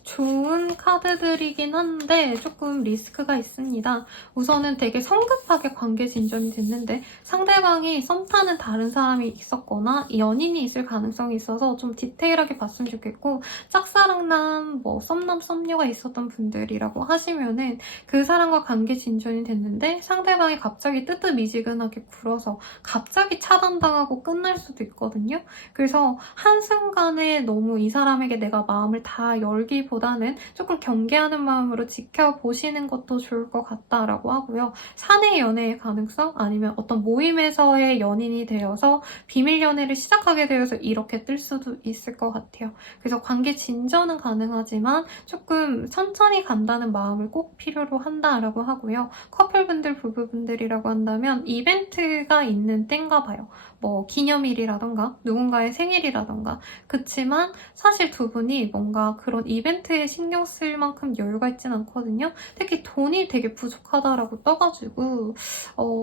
좋은 카드들이긴 한데 조금 리스크가 있습니다. 우선은 되게 성급하게 관계 진전이 됐는데 상대방이 썸 타는 다른 사람이 있었거나 연인이 있을 가능성이 있어서 좀 디테일하게 봤으면 좋겠고 짝사랑남, 뭐 썸남, 썸녀가 있었던 분들이라고 하시면은 그 사람과 관계 진전이 됐는데 상대방이 갑자기 뜨뜻미지근하게 굴어서 갑자기 차단당하고 끝날 수도 있거든요. 그래서 한순간에 너무 이 사람에게 내가 마음을 다 열기보다는 조금 경계하는 마음으로 지켜보시는 것도 좋을 것 같다라고 하고요. 사내 연애의 가능성 아니면 어떤 모임에서의 연인이 되어서 비밀 연애를 시작하게 되어서 이렇게 뜰 수도 있을 것 같아요. 그래서 관계 진전은 가능하지만 조금 천천히 간다는 마음을 꼭 필요로 한다라고 하고요. 커플분들, 부부분들이라고 한다면 이벤트가 있는 때인가 봐요. 뭐 기념일이라던가 누군가의 생일이라던가 그치만 사실 두 분이 뭔가 그런 이벤트에 신경 쓸 만큼 여유가 있진 않거든요. 특히 돈이 되게 부족하다라고 떠가지고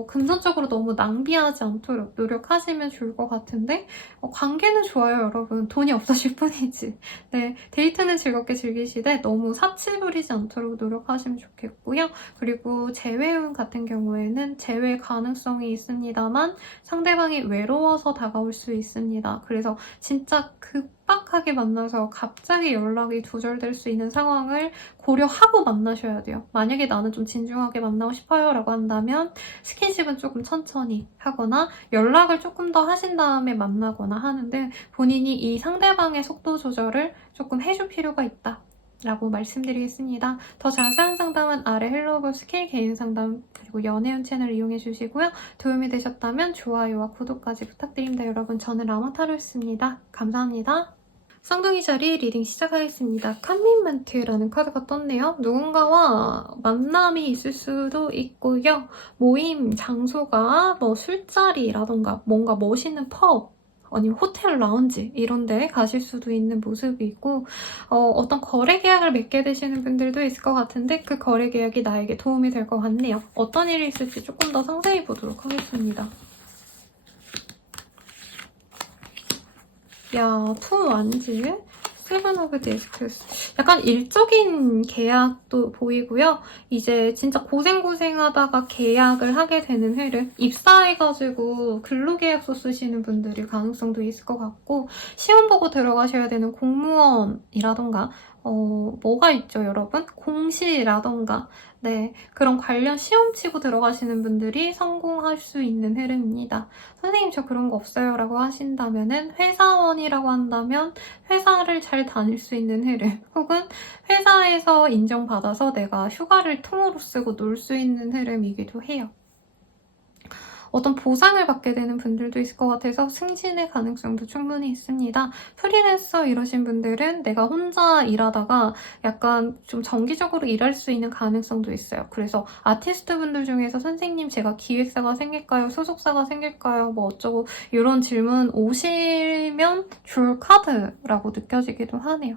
금전적으로 너무 낭비하지 않도록 노력하시면 좋을 것 같은데 관계는 좋아요, 여러분. 돈이 없어질 뿐이지. 네, 데이트는 즐겁게 즐기시되 너무 사치 부리지 않도록 노력하시면 좋겠고요. 그리고 재회운 같은 경우에는 재회 가능성이 있습니다만 상대방이 외로워서 다가올 수 있습니다. 그래서 진짜 급박하게 만나서 갑자기 연락이 두절될 수 있는 상황을 고려하고 만나셔야 돼요. 만약에 나는 좀 진중하게 만나고 싶어요 라고 한다면 스킨십은 조금 천천히 하거나 연락을 조금 더 하신 다음에 만나거나 하는데 본인이 이 상대방의 속도 조절을 조금 해줄 필요가 있다. 라고 말씀드리겠습니다. 더 자세한 상담은 아래 헬로우버 스킬 개인 상담 그리고 연애운 채널 이용해 주시고요. 도움이 되셨다면 좋아요와 구독까지 부탁드립니다. 여러분 저는 라마타로였습니다. 감사합니다. 쌍둥이 자리 리딩 시작하겠습니다. 커미먼트라는 카드가 떴네요. 누군가와 만남이 있을 수도 있고요. 모임 장소가 뭐 술자리라던가 뭔가 멋있는 펍 아니면 호텔 라운지 이런 데 가실 수도 있는 모습이 있고 어떤 거래 계약을 맺게 되시는 분들도 있을 것 같은데 그 거래 계약이 나에게 도움이 될 것 같네요. 어떤 일이 있을지 조금 더 상세히 보도록 하겠습니다. 야, 투 완즈, 세븐 오브 디스크스. 약간 일적인 계약도 보이고요. 이제 진짜 고생하다가 계약을 하게 되는 흐름. 입사해가지고 근로계약서 쓰시는 분들이 가능성도 있을 것 같고 시험 보고 들어가셔야 되는 공무원이라던가 뭐가 있죠, 여러분? 공시라던가 네, 그런 관련 시험 치고 들어가시는 분들이 성공할 수 있는 흐름입니다. 선생님 저 그런 거 없어요 라고 하신다면은 회사원이라고 한다면 회사를 잘 다닐 수 있는 흐름 혹은 회사에서 인정받아서 내가 휴가를 통으로 쓰고 놀 수 있는 흐름이기도 해요. 어떤 보상을 받게 되는 분들도 있을 것 같아서 승진의 가능성도 충분히 있습니다. 프리랜서 이러신 분들은 내가 혼자 일하다가 약간 좀 정기적으로 일할 수 있는 가능성도 있어요. 그래서 아티스트 분들 중에서 선생님 제가 기획사가 생길까요? 소속사가 생길까요? 뭐 어쩌고 이런 질문 오시면 줄 카드라고 느껴지기도 하네요.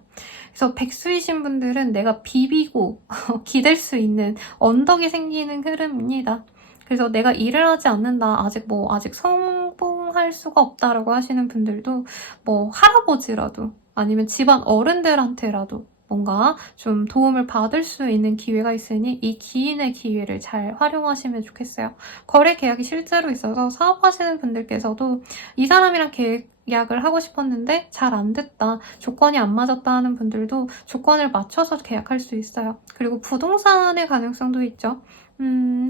그래서 백수이신 분들은 내가 비비고 기댈 수 있는 언덕이 생기는 흐름입니다. 그래서 내가 일을 하지 않는다, 아직 성공할 수가 없다라고 하시는 분들도 뭐 할아버지라도 아니면 집안 어른들한테라도 뭔가 좀 도움을 받을 수 있는 기회가 있으니 이 기인의 기회를 잘 활용하시면 좋겠어요. 거래 계약이 실제로 있어서 사업하시는 분들께서도 이 사람이랑 계약을 하고 싶었는데 잘 안 됐다, 조건이 안 맞았다 하는 분들도 조건을 맞춰서 계약할 수 있어요. 그리고 부동산의 가능성도 있죠.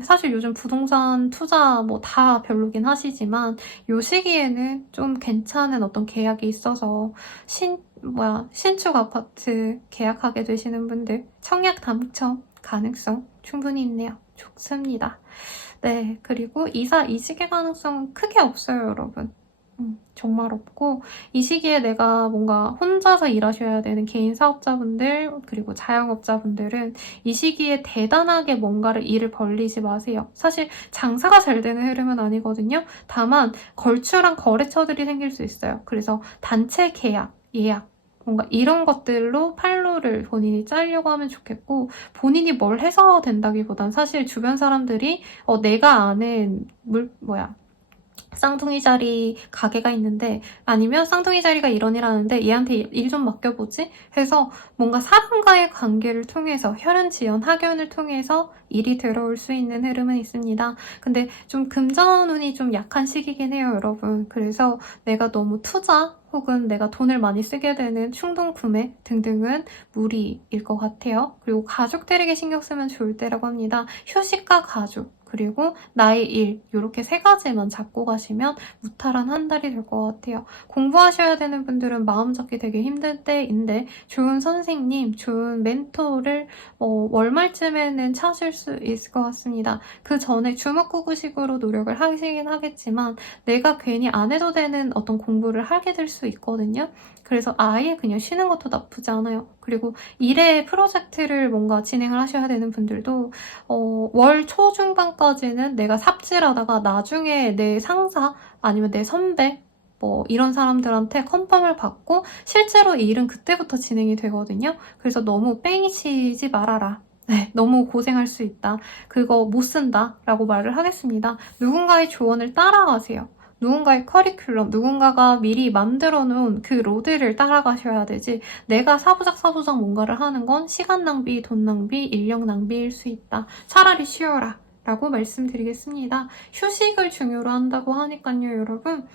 사실 요즘 부동산 투자 뭐 다 별로긴 하시지만 요 시기에는 좀 괜찮은 어떤 계약이 있어서 신축 아파트 계약하게 되시는 분들 청약 당첨 가능성 충분히 있네요. 좋습니다. 네, 그리고 이사 이직의 가능성은 크게 없어요, 여러분. 정말 없고, 이 시기에 내가 뭔가 혼자서 일하셔야 되는 개인 사업자분들 그리고 자영업자분들은 이 시기에 대단하게 뭔가를 일을 벌리지 마세요. 사실 장사가 잘 되는 흐름은 아니거든요. 다만 걸출한 거래처들이 생길 수 있어요. 그래서 단체 계약, 예약 뭔가 이런 것들로 팔로를 본인이 짜려고 하면 좋겠고, 본인이 뭘 해서 된다기보단 사실 주변 사람들이 내가 아는 쌍둥이 자리 가게가 있는데, 아니면 쌍둥이 자리가 이런 일 하는데 얘한테 일 좀 맡겨보지? 해서 뭔가 사람과의 관계를 통해서 혈연지연 학연을 통해서 일이 들어올 수 있는 흐름은 있습니다. 근데 좀 금전운이 좀 약한 시기긴 해요, 여러분. 그래서 내가 너무 투자 혹은 내가 돈을 많이 쓰게 되는 충동 구매 등등은 무리일 것 같아요. 그리고 가족들에게 신경 쓰면 좋을 때라고 합니다. 휴식과 가족, 그리고 나의 일, 이렇게 세 가지만 잡고 가시면 무탈한 한 달이 될 것 같아요. 공부하셔야 되는 분들은 마음 잡기 되게 힘들 때인데 좋은 선생님, 좋은 멘토를 월말쯤에는 찾을 수 있을 것 같습니다. 그 전에 주먹구구식으로 노력을 하시긴 하겠지만 내가 괜히 안 해도 되는 어떤 공부를 하게 될 수 있거든요. 그래서 아예 그냥 쉬는 것도 나쁘지 않아요. 그리고 일의 프로젝트를 뭔가 진행을 하셔야 되는 분들도 월 초중반까지는 내가 삽질하다가 나중에 내 상사 아니면 내 선배 이런 사람들한테 컨펌을 받고 실제로 이 일은 그때부터 진행이 되거든요. 그래서 너무 뺑이 치지 말아라. 네, 너무 고생할 수 있다. 그거 못 쓴다 라고 말을 하겠습니다. 누군가의 조언을 따라가세요. 누군가의 커리큘럼, 누군가가 미리 만들어 놓은 그 로드를 따라가셔야 되지, 내가 사부작 뭔가를 하는 건 시간 낭비, 돈 낭비, 인력 낭비일 수 있다. 차라리 쉬어라 라고 말씀드리겠습니다. 휴식을 중요로 한다고 하니까요, 여러분.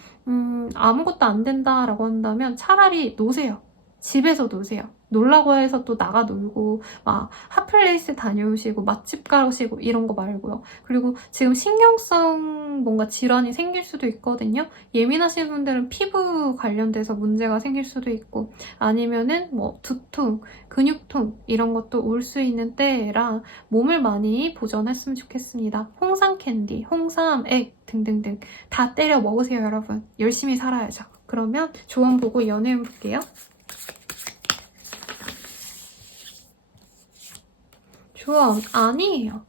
아무것도 안 된다라고 한다면 차라리 노세요. 집에서 노세요. 놀라고 해서 또 나가 놀고 막 핫플레이스 다녀오시고 맛집 가시고 이런 거 말고요. 그리고 지금 신경성 뭔가 질환이 생길 수도 있거든요. 예민하신 분들은 피부 관련돼서 문제가 생길 수도 있고, 아니면은 두통, 근육통 이런 것도 올 수 있는 때라 몸을 많이 보존했으면 좋겠습니다. 홍삼 캔디, 홍삼 액 등등등 다 때려 먹으세요, 여러분. 열심히 살아야죠. 그러면 조언 보고 연애운 볼게요. 조언 아니에요.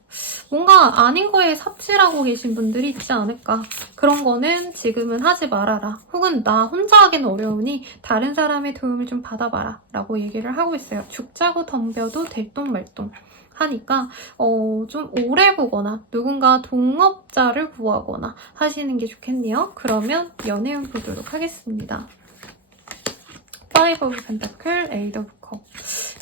뭔가 아닌 거에 삽질하고 계신 분들이 있지 않을까. 그런 거는 지금은 하지 말아라. 혹은 나 혼자 하기는 어려우니 다른 사람의 도움을 좀 받아봐라 라고 얘기를 하고 있어요. 죽자고 덤벼도 될똥말똥 하니까 좀 오래 보거나 누군가 동업자를 구하거나 하시는 게 좋겠네요. 그러면 연애운 보도록 하겠습니다. 파이브 오브 펜타클, 에이드 오브 컵.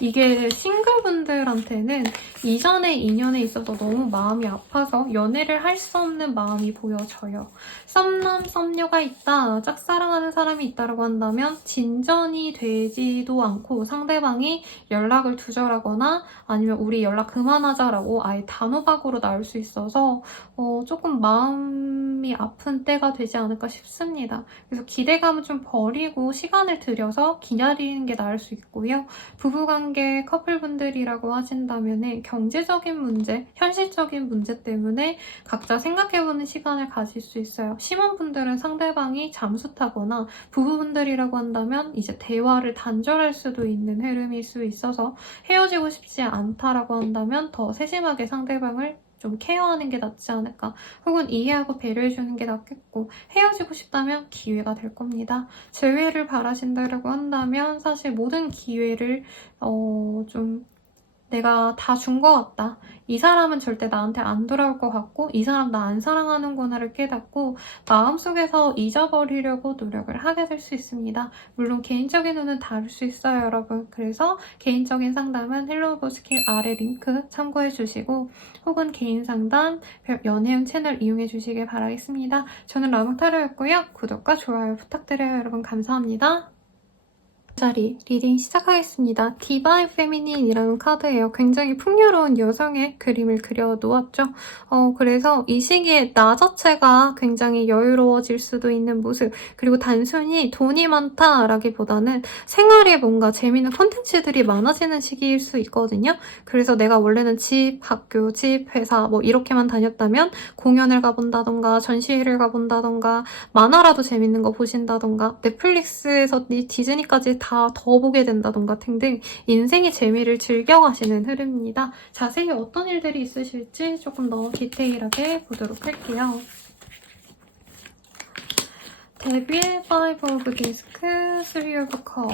이게 싱글분들한테는 이전의 인연에 있어서 너무 마음이 아파서 연애를 할 수 없는 마음이 보여져요. 썸남, 썸녀가 있다, 짝사랑하는 사람이 있다라고 한다면 진전이 되지도 않고 상대방이 연락을 두절하거나 아니면 우리 연락 그만하자라고 아예 단호박으로 나올 수 있어서 조금 마음이 아픈 때가 되지 않을까 싶습니다. 그래서 기대감을 좀 버리고 시간을 들여서 기다리는 게 나을 수 있고요. 부부관계 커플분들이라고 하신다면 경제적인 문제, 현실적인 문제 때문에 각자 생각해보는 시간을 가질 수 있어요. 심원분들은 상대방이 잠수 타거나, 부부분들이라고 한다면 이제 대화를 단절할 수도 있는 흐름일 수 있어서 헤어지고 싶지 않다라고 한다면 더 세심하게 상대방을 좀 케어하는 게 낫지 않을까, 혹은 이해하고 배려해주는 게 낫겠고, 헤어지고 싶다면 기회가 될 겁니다. 재회를 바라신다라고 한다면 사실 모든 기회를 좀 내가 다 준 것 같다. 이 사람은 절대 나한테 안 돌아올 것 같고 이 사람 나 안 사랑하는구나를 깨닫고 마음속에서 잊어버리려고 노력을 하게 될 수 있습니다. 물론 개인적인 운은 다를 수 있어요, 여러분. 그래서 개인적인 상담은 헬로우보스킬 아래 링크 참고해 주시고 혹은 개인 상담, 연애운 채널 이용해 주시길 바라겠습니다. 저는 라마타로였고요. 구독과 좋아요 부탁드려요, 여러분. 감사합니다. 자리 리딩 시작하겠습니다. 디바인 페미닌이라는 카드예요. 굉장히 풍요로운 여성의 그림을 그려 놓았죠. 그래서 이 시기에 나 자체가 굉장히 여유로워질 수도 있는 모습, 그리고 단순히 돈이 많다라기보다는 생활에 뭔가 재미있는 콘텐츠들이 많아지는 시기일 수 있거든요. 그래서 내가 원래는 집, 학교, 집, 회사 뭐 이렇게만 다녔다면 공연을 가본다던가 전시회를 가본다던가 만화라도 재밌는 거 보신다던가 넷플릭스에서 디즈니까지 다 더 보게 된다던가 등등 인생의 재미를 즐겨가시는 흐름입니다. 자세히 어떤 일들이 있으실지 조금 더 디테일하게 보도록 할게요. 데빌, 파이브 오브 디스크, 쓰리 오브 컵.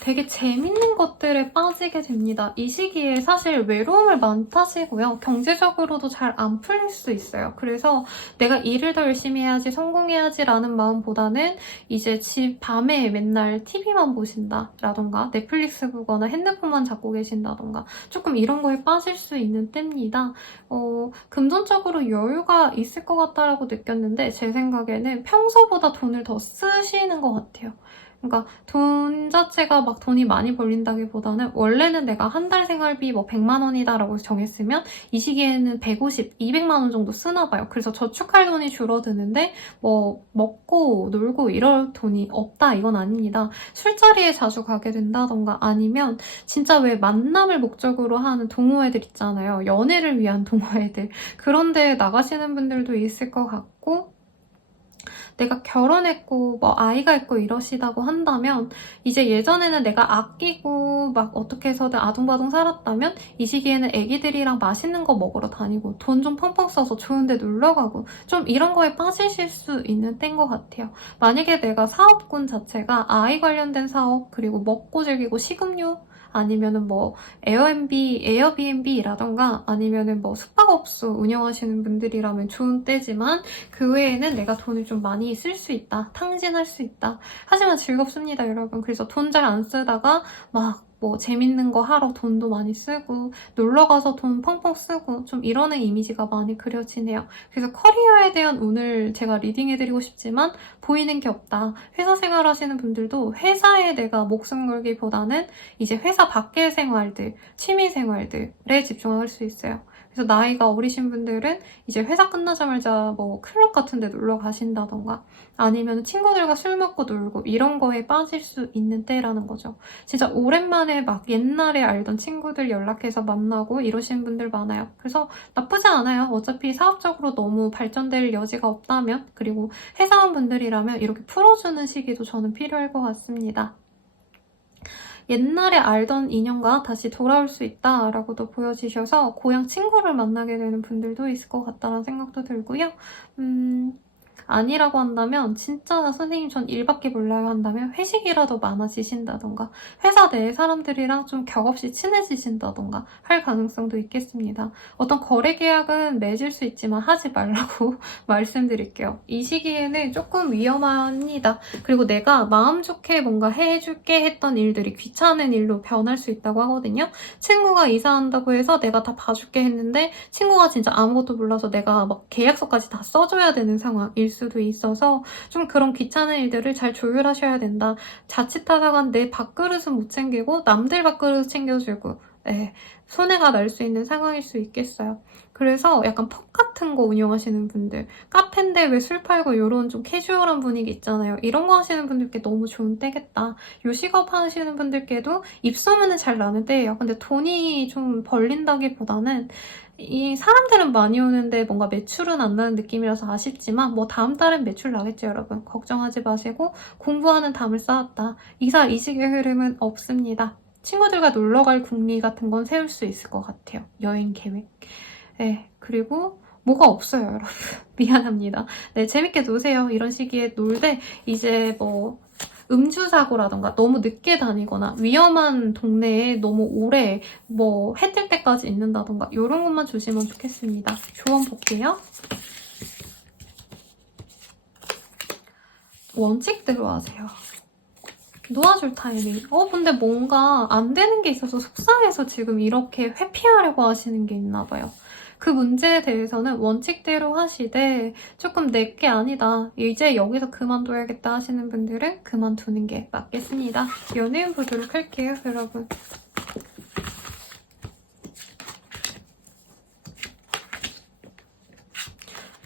되게 재밌는 것들에 빠지게 됩니다. 이 시기에 사실 외로움을 많이 타시고요. 경제적으로도 잘 안 풀릴 수 있어요. 그래서 내가 일을 더 열심히 해야지, 성공해야지 라는 마음보다는 이제 집 밤에 맨날 TV만 보신다라던가 넷플릭스 보거나 핸드폰만 잡고 계신다던가 조금 이런 거에 빠질 수 있는 때입니다. 금전적으로 여유가 있을 것 같다라고 느꼈는데 제 생각에는 평소보다 돈을 더 쓰시는 것 같아요. 그러니까 돈 자체가 막 돈이 많이 벌린다기보다는 원래는 내가 한 달 생활비 뭐 100만 원이다라고 정했으면 이 시기에는 150, 200만 원 정도 쓰나 봐요. 그래서 저축할 돈이 줄어드는데 뭐 먹고 놀고 이럴 돈이 없다 이건 아닙니다. 술자리에 자주 가게 된다던가 아니면 진짜 왜 만남을 목적으로 하는 동호회들 있잖아요. 연애를 위한 동호회들. 그런 데 나가시는 분들도 있을 것 같고 내가 결혼했고 뭐 아이가 있고 이러시다고 한다면 이제 예전에는 내가 아끼고 막 어떻게 해서든 아둥바둥 살았다면 이 시기에는 애기들이랑 맛있는 거 먹으러 다니고 돈 좀 펑펑 써서 좋은 데 놀러 가고 좀 이런 거에 빠지실 수 있는 때인 것 같아요. 만약에 내가 사업군 자체가 아이 관련된 사업 그리고 먹고 즐기고 식음료 아니면은 뭐 에어비앤비라던가 아니면은 뭐 숙박업소 운영하시는 분들이라면 좋은 때지만 그 외에는 내가 돈을 좀 많이 쓸 수 있다. 탕진할 수 있다. 하지만 즐겁습니다, 여러분. 그래서 돈 잘 안 쓰다가 막 뭐 재밌는 거 하러 돈도 많이 쓰고 놀러 가서 돈 펑펑 쓰고 좀 이러는 이미지가 많이 그려지네요. 그래서 커리어에 대한 운을 제가 리딩해드리고 싶지만 보이는 게 없다. 회사 생활 하시는 분들도 회사에 내가 목숨 걸기보다는 이제 회사 밖의 생활들, 취미 생활들에 집중할 수 있어요. 그래서 나이가 어리신 분들은 이제 회사 끝나자마자 뭐 클럽 같은 데 놀러 가신다던가 아니면 친구들과 술 먹고 놀고 이런 거에 빠질 수 있는 때라는 거죠. 진짜 오랜만에 막 옛날에 알던 친구들 연락해서 만나고 이러시는 분들 많아요. 그래서 나쁘지 않아요. 어차피 사업적으로 너무 발전될 여지가 없다면 그리고 회사원분들이라면 이렇게 풀어주는 시기도 저는 필요할 것 같습니다. 옛날에 알던 인연과 다시 돌아올 수 있다라고도 보여지셔서 고향 친구를 만나게 되는 분들도 있을 것 같다는 생각도 들고요. 아니라고 한다면 진짜 선생님 전 일밖에 몰라요 한다면 회식이라도 많아지신다던가 회사 내 사람들이랑 좀 격없이 친해지신다던가 할 가능성도 있겠습니다. 어떤 거래 계약은 맺을 수 있지만 하지 말라고 말씀드릴게요. 이 시기에는 조금 위험합니다. 그리고 내가 마음 좋게 뭔가 해줄게 했던 일들이 귀찮은 일로 변할 수 있다고 하거든요. 친구가 이사한다고 해서 내가 다 봐줄게 했는데 친구가 진짜 아무것도 몰라서 내가 막 계약서까지 다 써줘야 되는 상황일 수도 있어서 좀 그런 귀찮은 일들을 잘 조율하셔야 된다. 자칫하다가 내 밥그릇은 못 챙기고 남들 밥그릇 챙겨주고 손해가 날 수 있는 상황일 수 있겠어요. 그래서 약간 펍 같은 거 운영하시는 분들 카페인데 왜 술 팔고 이런 좀 캐주얼한 분위기 있잖아요. 이런 거 하시는 분들께 너무 좋은 때겠다. 요식업 하시는 분들께도 입소문은 잘 나는 때예요. 근데 돈이 좀 벌린다기보다는 이 사람들은 많이 오는데 뭔가 매출은 안 나는 느낌이라서 아쉽지만 뭐 다음 달엔 매출 나겠죠, 여러분. 걱정하지 마시고 공부하는 담을 쌓았다. 이직의 흐름은 없습니다. 친구들과 놀러갈 궁리 같은 건 세울 수 있을 것 같아요. 여행 계획. 그리고 뭐가 없어요, 여러분. 미안합니다. 재밌게 노세요. 이런 시기에 놀되 이제 뭐 음주 사고라던가 너무 늦게 다니거나 위험한 동네에 너무 오래 뭐 해 뜰 때까지 있는다던가 이런 것만 조심하면 좋겠습니다. 조언 볼게요. 원칙대로 하세요. 놓아줄 타이밍. 근데 뭔가 안 되는 게 있어서 속상해서 지금 이렇게 회피하려고 하시는 게 있나 봐요. 그 문제에 대해서는 원칙대로 하시되 조금 내게 아니다. 이제 여기서 그만둬야겠다 하시는 분들은 그만두는 게 맞겠습니다. 연애운 보도록 할게요, 여러분.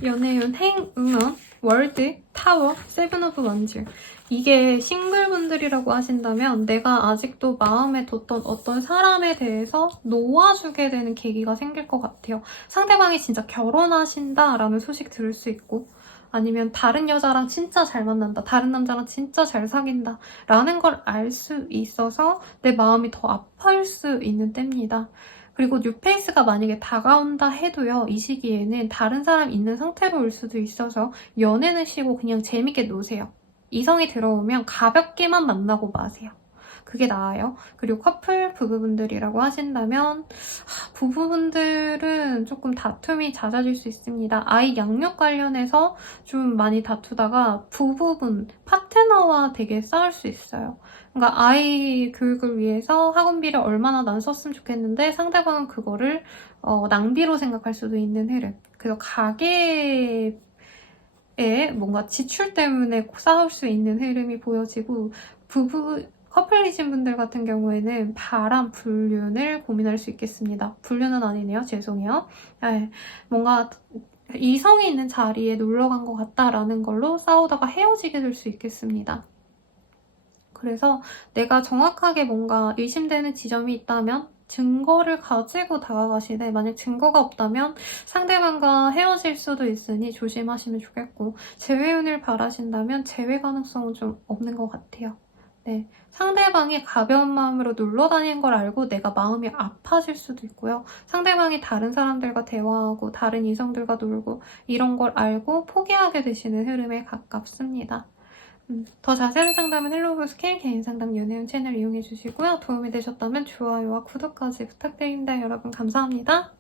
연애운 행운원, 월드, 타워, 세븐 오브 원즈. 이게 싱글분들이라고 하신다면 내가 아직도 마음에 뒀던 어떤 사람에 대해서 놓아주게 되는 계기가 생길 것 같아요. 상대방이 진짜 결혼하신다라는 소식 들을 수 있고 아니면 다른 여자랑 진짜 잘 만난다, 다른 남자랑 진짜 잘 사귄다 라는 걸 알 수 있어서 내 마음이 더 아플 수 있는 때입니다. 그리고 뉴페이스가 만약에 다가온다 해도요, 이 시기에는 다른 사람 있는 상태로 올 수도 있어서 연애는 쉬고 그냥 재밌게 노세요. 이성이 들어오면 가볍게만 만나고 마세요. 그게 나아요. 그리고 커플 부부분들이라고 하신다면 부부분들은 조금 다툼이 잦아질 수 있습니다. 아이 양육 관련해서 좀 많이 다투다가 부부분, 파트너와 되게 싸울 수 있어요. 그러니까 아이 교육을 위해서 학원비를 얼마나 난 썼으면 좋겠는데 상대방은 그거를 낭비로 생각할 수도 있는 흐름. 그래서 가계에 뭔가 지출 때문에 싸울 수 있는 흐름이 보여지고 커플이신 분들 같은 경우에는 바람, 불륜을 고민할 수 있겠습니다. 불륜은 아니네요. 죄송해요. 뭔가 이성이 있는 자리에 놀러 간 것 같다라는 걸로 싸우다가 헤어지게 될 수 있겠습니다. 그래서 내가 정확하게 뭔가 의심되는 지점이 있다면 증거를 가지고 다가가시되 만약 증거가 없다면 상대방과 헤어질 수도 있으니 조심하시면 좋겠고 재회운을 바라신다면 재회 가능성은 좀 없는 것 같아요. 네, 상대방이 가벼운 마음으로 놀러 다니는 걸 알고 내가 마음이 아파질 수도 있고요. 상대방이 다른 사람들과 대화하고 다른 이성들과 놀고 이런 걸 알고 포기하게 되시는 흐름에 가깝습니다. 더 자세한 상담은 헬로우스케일 개인상담 연애운 채널 이용해주시고요. 도움이 되셨다면 좋아요와 구독까지 부탁드립니다. 여러분 감사합니다.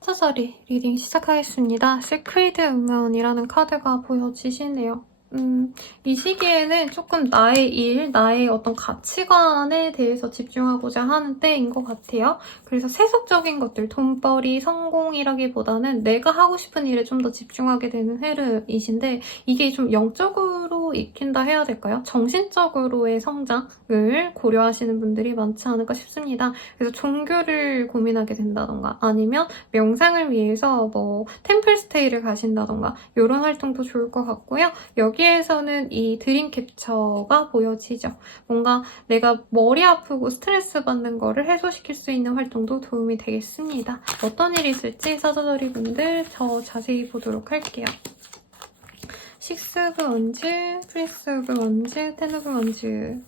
서서히 리딩 시작하겠습니다. 시크릿 우먼이라는 카드가 보여지시네요. 이 시기에는 조금 나의 일, 나의 어떤 가치관에 대해서 집중하고자 하는 때인 것 같아요. 그래서 세속적인 것들, 돈벌이, 성공이라기보다는 내가 하고 싶은 일에 좀 더 집중하게 되는 흐름이신데 이게 좀 영적으로 익힌다 해야 될까요? 정신적으로의 성장을 고려하시는 분들이 많지 않을까 싶습니다. 그래서 종교를 고민하게 된다던가 아니면 명상을 위해서 뭐 템플스테이를 가신다던가 이런 활동도 좋을 것 같고요. 여기에서는 이 드림 캡처가 보여지죠. 뭔가 내가 머리 아프고 스트레스 받는 거를 해소시킬 수 있는 활동도 도움이 되겠습니다. 어떤 일이 있을지 사자자리 분들 더 자세히 보도록 할게요. 식스 오브 원즈, 프리스 오브 원즈, 텐 오브 원즈.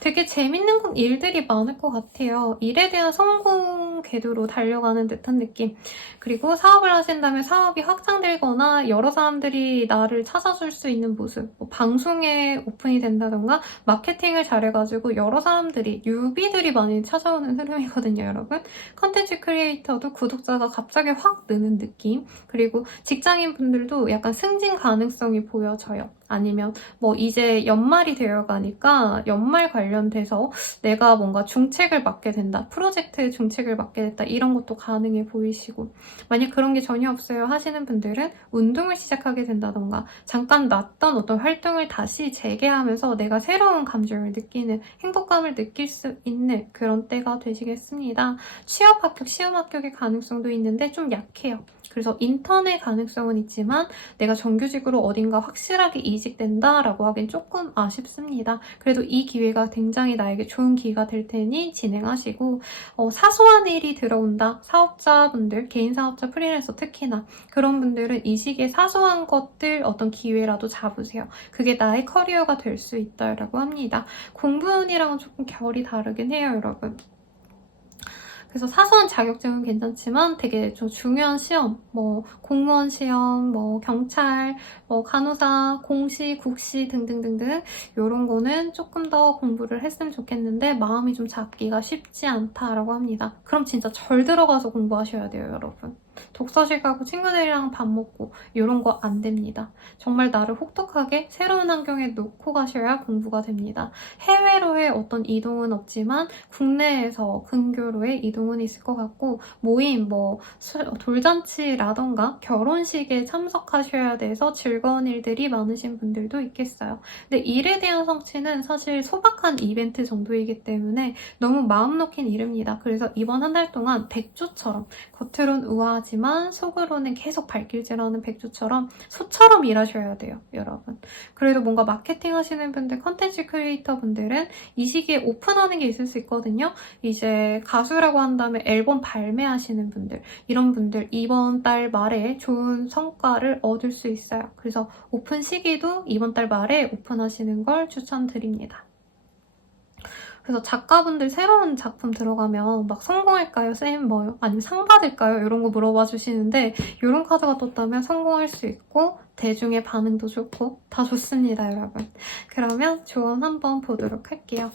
되게 재밌는 일들이 많을 것 같아요. 일에 대한 성공 궤도로 달려가는 듯한 느낌. 그리고 사업을 하신다면 사업이 확장되거나 여러 사람들이 나를 찾아줄 수 있는 모습. 뭐 방송에 오픈이 된다던가 마케팅을 잘해가지고 여러 사람들이, 뉴비들이 많이 찾아오는 흐름이거든요, 여러분. 컨텐츠 크리에이터도 구독자가 갑자기 확 느는 느낌. 그리고 직장인 분들도 약간 승진 가능성이 보여져요. 아니면 뭐 이제 연말이 되어가니까 연말 관련돼서 내가 뭔가 중책을 맡게 된다, 프로젝트의 중책을 맡게 됐다 이런 것도 가능해 보이시고, 만약 그런 게 전혀 없어요 하시는 분들은 운동을 시작하게 된다던가 잠깐 놨던 어떤 활동을 다시 재개하면서 내가 새로운 감정을 느끼는, 행복감을 느낄 수 있는 그런 때가 되시겠습니다. 취업 합격, 시험 합격의 가능성도 있는데 좀 약해요. 그래서 인턴의 가능성은 있지만 내가 정규직으로 어딘가 확실하게 이직된다라고 하긴 조금 아쉽습니다. 그래도 이 기회가 굉장히 나에게 좋은 기회가 될 테니 진행하시고, 사소한 일이 들어온다. 사업자분들, 개인 사업자, 프리랜서 특히나 그런 분들은 이 시기에 사소한 것들 어떤 기회라도 잡으세요. 그게 나의 커리어가 될 수 있다라고 합니다. 공부운이랑은 조금 결이 다르긴 해요, 여러분. 그래서 사소한 자격증은 괜찮지만 되게 좀 중요한 시험, 뭐 공무원 시험, 뭐 경찰, 뭐 간호사, 공시, 국시 등등등등 이런 거는 조금 더 공부를 했으면 좋겠는데 마음이 좀 잡기가 쉽지 않다라고 합니다. 그럼 진짜 절 들어가서 공부하셔야 돼요, 여러분. 독서실 가고 친구들이랑 밥 먹고 이런 거 안 됩니다. 정말 나를 혹독하게 새로운 환경에 놓고 가셔야 공부가 됩니다. 해외로의 어떤 이동은 없지만 국내에서 근교로의 이동은 있을 것 같고 모임, 뭐 돌잔치라던가 결혼식에 참석하셔야 돼서 즐거운 일들이 많으신 분들도 있겠어요. 근데 일에 대한 성취는 사실 소박한 이벤트 정도이기 때문에 너무 마음 놓긴 이릅니다. 그래서 이번 한 달 동안 백조처럼 겉으론 우아하지만 속으로는 계속 발길질하는 백조처럼 소처럼 일하셔야 돼요, 여러분. 그래도 뭔가 마케팅 하시는 분들, 컨텐츠 크리에이터 분들은 이 시기에 오픈하는 게 있을 수 있거든요. 이제 가수라고 한 다음에 앨범 발매하시는 분들, 이런 분들 이번 달 말에 좋은 성과를 얻을 수 있어요. 그래서 오픈 시기도 이번 달 말에 오픈하시는 걸 추천드립니다. 그래서 작가분들 새로운 작품 들어가면 막 성공할까요? 쌤 뭐요? 아니면 상 받을까요? 이런 거 물어봐 주시는데 이런 카드가 떴다면 성공할 수 있고 대중의 반응도 좋고 다 좋습니다, 여러분. 그러면 조언 한번 보도록 할게요.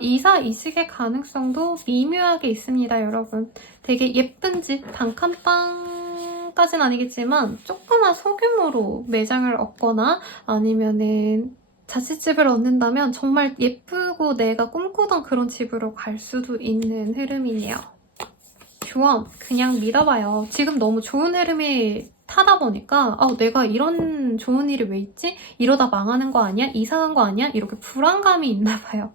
이사 이직의 가능성도 미묘하게 있습니다, 여러분. 되게 예쁜 집, 단칸방까진 아니겠지만 조그만 소규모로 매장을 얻거나 아니면은 자취집을 얻는다면 정말 예쁘고 내가 꿈꾸던 그런 집으로 갈 수도 있는 흐름이네요. 조언, 그냥 믿어봐요. 지금 너무 좋은 흐름이 타다 보니까 내가 이런 좋은 일이 왜 있지? 이러다 망하는 거 아니야? 이상한 거 아니야? 이렇게 불안감이 있나 봐요.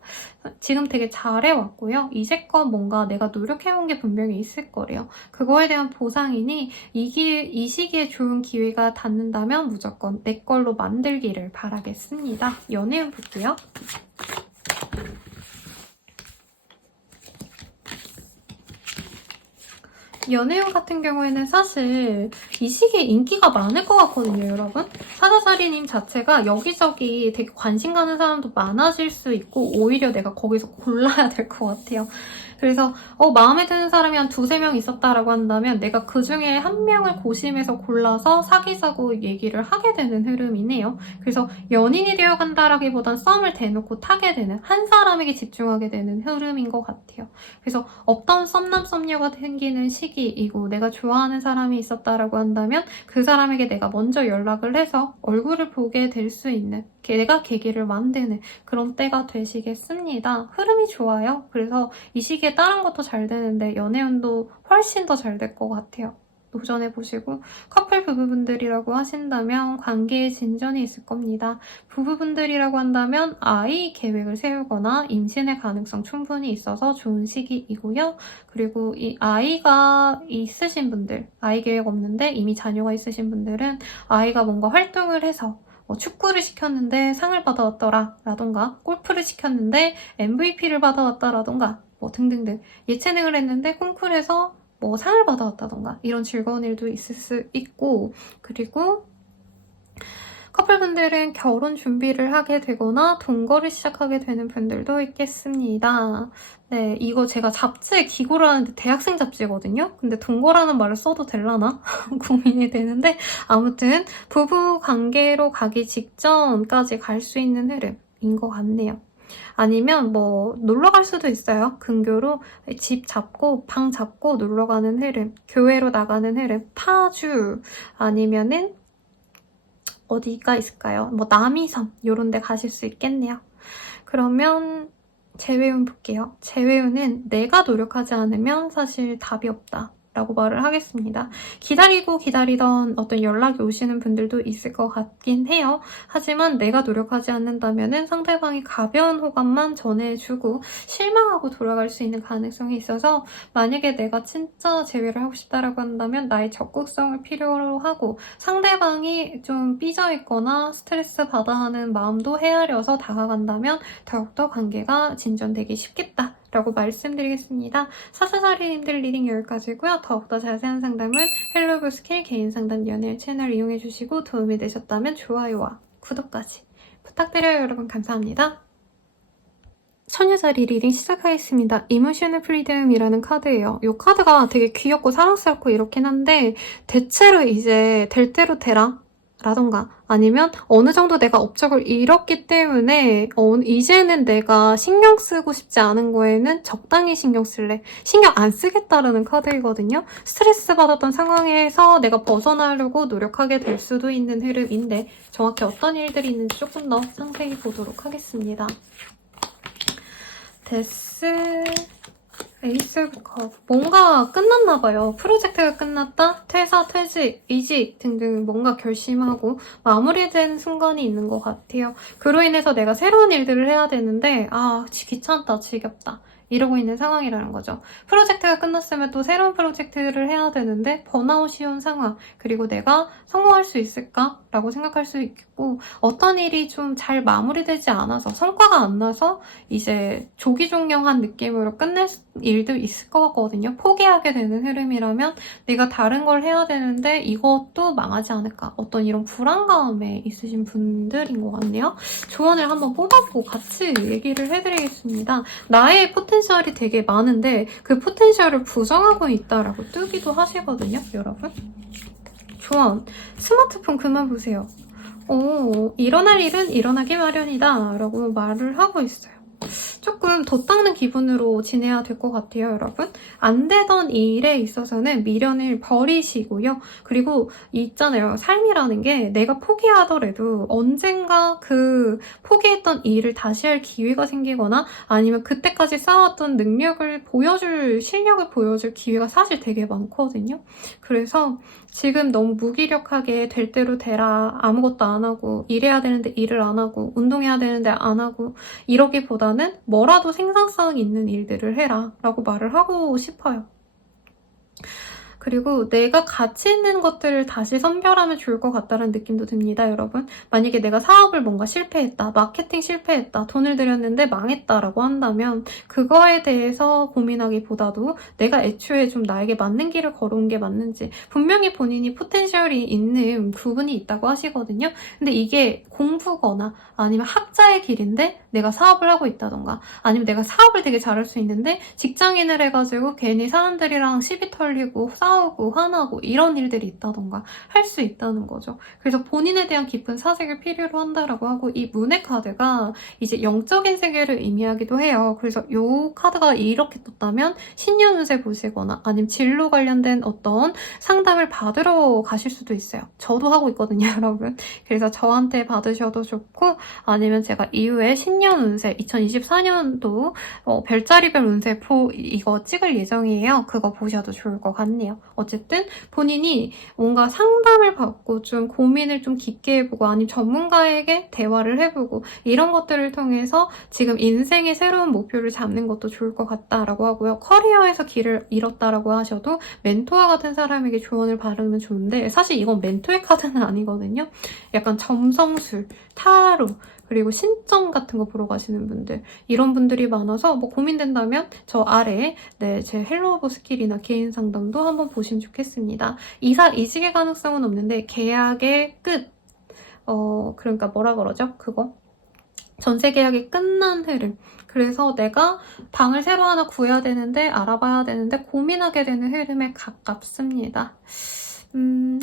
지금 되게 잘해왔고요. 이제껏 뭔가 내가 노력해온 게 분명히 있을 거래요. 그거에 대한 보상이니 이 시기에 좋은 기회가 닿는다면 무조건 내 걸로 만들기를 바라겠습니다. 연애운 볼게요. 연애운 같은 경우에는 사실 이 시기에 인기가 많을 것 같거든요, 여러분. 사자자리님 자체가 여기저기 되게 관심 가는 사람도 많아질 수 있고 오히려 내가 거기서 골라야 될 것 같아요. 그래서 마음에 드는 사람이 한 2-3명 있었다라고 한다면 내가 그 중에 한 명을 고심해서 골라서 사귀자고 얘기를 하게 되는 흐름이네요. 그래서 연인이 되어간다라기보단 썸을 대놓고 타게 되는, 한 사람에게 집중하게 되는 흐름인 것 같아요. 그래서 없던 썸남 썸녀가 생기는 시기이고 내가 좋아하는 사람이 있었다라고 한다면 그 사람에게 내가 먼저 연락을 해서 얼굴을 보게 될 수 있는, 내가 계기를 만드는 그런 때가 되시겠습니다. 흐름이 좋아요. 그래서 이 시기에 다른 것도 잘 되는데 연애운도 훨씬 더 잘 될 것 같아요. 도전해보시고 커플 부부분들이라고 하신다면 관계에 진전이 있을 겁니다. 부부분들이라고 한다면 아이 계획을 세우거나 임신의 가능성 충분히 있어서 좋은 시기이고요. 그리고 이 아이가 있으신 분들, 아이 계획 없는데 이미 자녀가 있으신 분들은 아이가 뭔가 활동을 해서 축구를 시켰는데 상을 받아왔더라 라던가 골프를 시켰는데 MVP를 받아왔다라던가 등등등 예체능을 했는데 콩쿠르에서 상을 받아왔다던가 이런 즐거운 일도 있을 수 있고, 그리고 커플분들은 결혼 준비를 하게 되거나 동거를 시작하게 되는 분들도 있겠습니다. 네, 이거 제가 잡지에 기고를 하는데 대학생 잡지거든요? 근데 동거라는 말을 써도 되려나? 고민이 되는데 아무튼 부부 관계로 가기 직전까지 갈 수 있는 흐름인 것 같네요. 아니면 놀러 갈 수도 있어요. 근교로 집 잡고 방 잡고 놀러 가는 흐름, 교회로 나가는 흐름, 파주 아니면은 어디가 있을까요? 남이섬 이런 데 가실 수 있겠네요. 그러면 재회운 볼게요. 재회운은 내가 노력하지 않으면 사실 답이 없다 라고 말을 하겠습니다. 기다리고 기다리던 어떤 연락이 오시는 분들도 있을 것 같긴 해요. 하지만 내가 노력하지 않는다면 상대방이 가벼운 호감만 전해주고 실망하고 돌아갈 수 있는 가능성이 있어서 만약에 내가 진짜 재회를 하고 싶다라고 한다면 나의 적극성을 필요로 하고 상대방이 좀 삐져있거나 스트레스 받아 하는 마음도 헤아려서 다가간다면 더욱더 관계가 진전되기 쉽겠다 라고 말씀드리겠습니다. 사사사리님들 리딩 여기까지고요. 더욱더 자세한 상담은 헬로브스킬 개인 상담 연애 채널 이용해주시고 도움이 되셨다면 좋아요와 구독까지 부탁드려요. 여러분 감사합니다. 처녀자리 리딩 시작하겠습니다. 이모셔널 프리덤이라는 카드예요. 이 카드가 되게 귀엽고 사랑스럽고 이렇긴 한데 대체로 이제 될 대로 되라 라던가 아니면 어느 정도 내가 업적을 잃었기 때문에 이제는 내가 신경 쓰고 싶지 않은 거에는 적당히 신경 쓸래. 신경 안 쓰겠다라는 카드이거든요. 스트레스 받았던 상황에서 내가 벗어나려고 노력하게 될 수도 있는 흐름인데 정확히 어떤 일들이 있는지 조금 더 상세히 보도록 하겠습니다. 데스, 에이스 오브 컵. 뭔가 끝났나 봐요. 프로젝트가 끝났다, 퇴사, 퇴직, 이직 등등 뭔가 결심하고 마무리된 순간이 있는 것 같아요. 그로 인해서 내가 새로운 일들을 해야 되는데 귀찮다, 지겹다. 이러고 있는 상황이라는 거죠. 프로젝트가 끝났으면 또 새로운 프로젝트를 해야 되는데 번아웃이 온 상황, 그리고 내가 성공할 수 있을까라고 생각할 수 있겠고 어떤 일이 좀 잘 마무리되지 않아서 성과가 안 나서 이제 조기종영한 느낌으로 끝낼 일도 있을 것 같거든요. 포기하게 되는 흐름이라면 내가 다른 걸 해야 되는데 이것도 망하지 않을까, 어떤 이런 불안감에 있으신 분들인 것 같네요. 조언을 한번 뽑아보고 같이 얘기를 해드리겠습니다. 나의 포텐셜이 되게 많은데 그 포텐셜을 부정하고 있다라고 뜨기도 하시거든요, 여러분. 조언, 스마트폰 그만 보세요. 일어날 일은 일어나기 마련이다 라고 말을 하고 있어요. 조금 더 닦는 기분으로 지내야 될 것 같아요, 여러분. 안 되던 일에 있어서는 미련을 버리시고요. 그리고 있잖아요. 삶이라는 게 내가 포기하더라도 언젠가 그 포기했던 일을 다시 할 기회가 생기거나 아니면 그때까지 쌓았던 능력을 보여줄, 실력을 보여줄 기회가 사실 되게 많거든요. 그래서 지금 너무 무기력하게 될 대로 되라, 아무것도 안 하고 일해야 되는데 일을 안 하고 운동해야 되는데 안 하고 이러기보다는 뭐라도 생산성 있는 일들을 해라 라고 말을 하고 싶어요. 그리고 내가 가치 있는 것들을 다시 선별하면 좋을 것 같다는 느낌도 듭니다, 여러분. 만약에 내가 사업을 뭔가 실패했다, 마케팅 실패했다, 돈을 들였는데 망했다라고 한다면 그거에 대해서 고민하기보다도 내가 애초에 좀 나에게 맞는 길을 걸어온 게 맞는지, 분명히 본인이 포텐셜이 있는 부분이 있다고 하시거든요. 근데 이게 공부거나 아니면 학자의 길인데 내가 사업을 하고 있다던가 아니면 내가 사업을 되게 잘할 수 있는데 직장인을 해가지고 괜히 사람들이랑 시비 털리고 싸우고 화나고 이런 일들이 있다던가 할 수 있다는 거죠. 그래서 본인에 대한 깊은 사색을 필요로 한다라고 하고 이 문의 카드가 이제 영적인 세계를 의미하기도 해요. 그래서 이 카드가 이렇게 떴다면 신년 운세 보시거나 아니면 진로 관련된 어떤 상담을 받으러 가실 수도 있어요. 저도 하고 있거든요, 여러분. 그래서 저한테 받으셔도 좋고 아니면 제가 이후에 신년 운세 2024년도 별자리별 운세표 이거 찍을 예정이에요. 그거 보셔도 좋을 것 같네요. 어쨌든 본인이 뭔가 상담을 받고 좀 고민을 좀 깊게 해보고 아니면 전문가에게 대화를 해보고 이런 것들을 통해서 지금 인생의 새로운 목표를 잡는 것도 좋을 것 같다라고 하고요. 커리어에서 길을 잃었다라고 하셔도 멘토와 같은 사람에게 조언을 받으면 좋은데 사실 이건 멘토의 카드는 아니거든요. 약간 점성술, 타로, 그리고 신점 같은 거 보러 가시는 분들, 이런 분들이 많아서 뭐 고민된다면 저 아래에 제 헬로 오브 스킬이나 개인 상담도 한번 보시면 좋겠습니다. 이사 이직의 가능성은 없는데 계약의 끝, 그러니까 뭐라 그러죠? 그거? 전세 계약이 끝난 흐름. 그래서 내가 방을 새로 하나 구해야 되는데 알아봐야 되는데 고민하게 되는 흐름에 가깝습니다.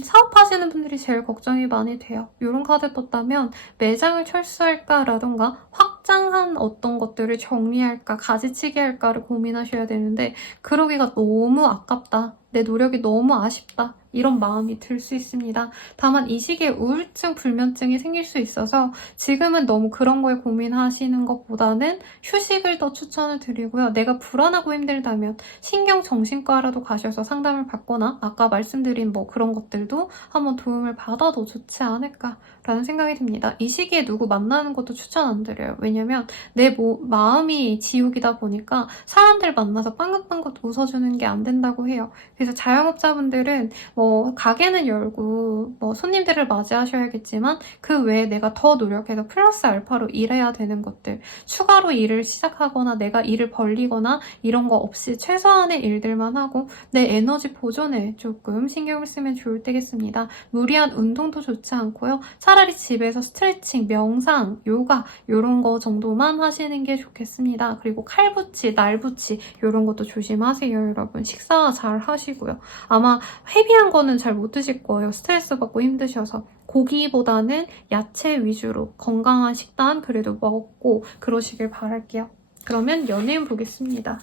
사업하시는 분들이 제일 걱정이 많이 돼요. 이런 카드 떴다면 매장을 철수할까라던가 확장한 어떤 것들을 정리할까, 가지치기 할까를 고민하셔야 되는데 그러기가 너무 아깝다. 내 노력이 너무 아쉽다. 이런 마음이 들 수 있습니다. 다만 이 시기에 우울증, 불면증이 생길 수 있어서 지금은 너무 그런 거에 고민하시는 것보다는 휴식을 더 추천을 드리고요. 내가 불안하고 힘들다면 신경정신과라도 가셔서 상담을 받거나 아까 말씀드린 뭐 그런 것들도 한번 도움을 받아도 좋지 않을까라는 생각이 듭니다. 이 시기에 누구 만나는 것도 추천 안 드려요. 왜냐면 내 마음이 지옥이다 보니까 사람들 만나서 빵긋빵긋 웃어주는 게 안 된다고 해요. 그래서 자영업자분들은 뭐 가게는 열고 뭐 손님들을 맞이하셔야겠지만 그 외에 내가 더 노력해서 플러스 알파로 일해야 되는 것들, 추가로 일을 시작하거나 내가 일을 벌리거나 이런 거 없이 최소한의 일들만 하고 내 에너지 보존에 조금 신경을 쓰면 좋을 때겠습니다. 무리한 운동도 좋지 않고요. 차라리 집에서 스트레칭, 명상, 요가 이런 거 정도만 하시는 게 좋겠습니다. 그리고 칼붙이, 날붙이 이런 것도 조심하세요, 여러분. 식사 잘 하시고요. 아마 헤비한 거는 잘 못 드실 거예요. 스트레스 받고 힘드셔서. 고기보다는 야채 위주로 건강한 식단 그래도 먹고 그러시길 바랄게요. 그러면 연예인 보겠습니다.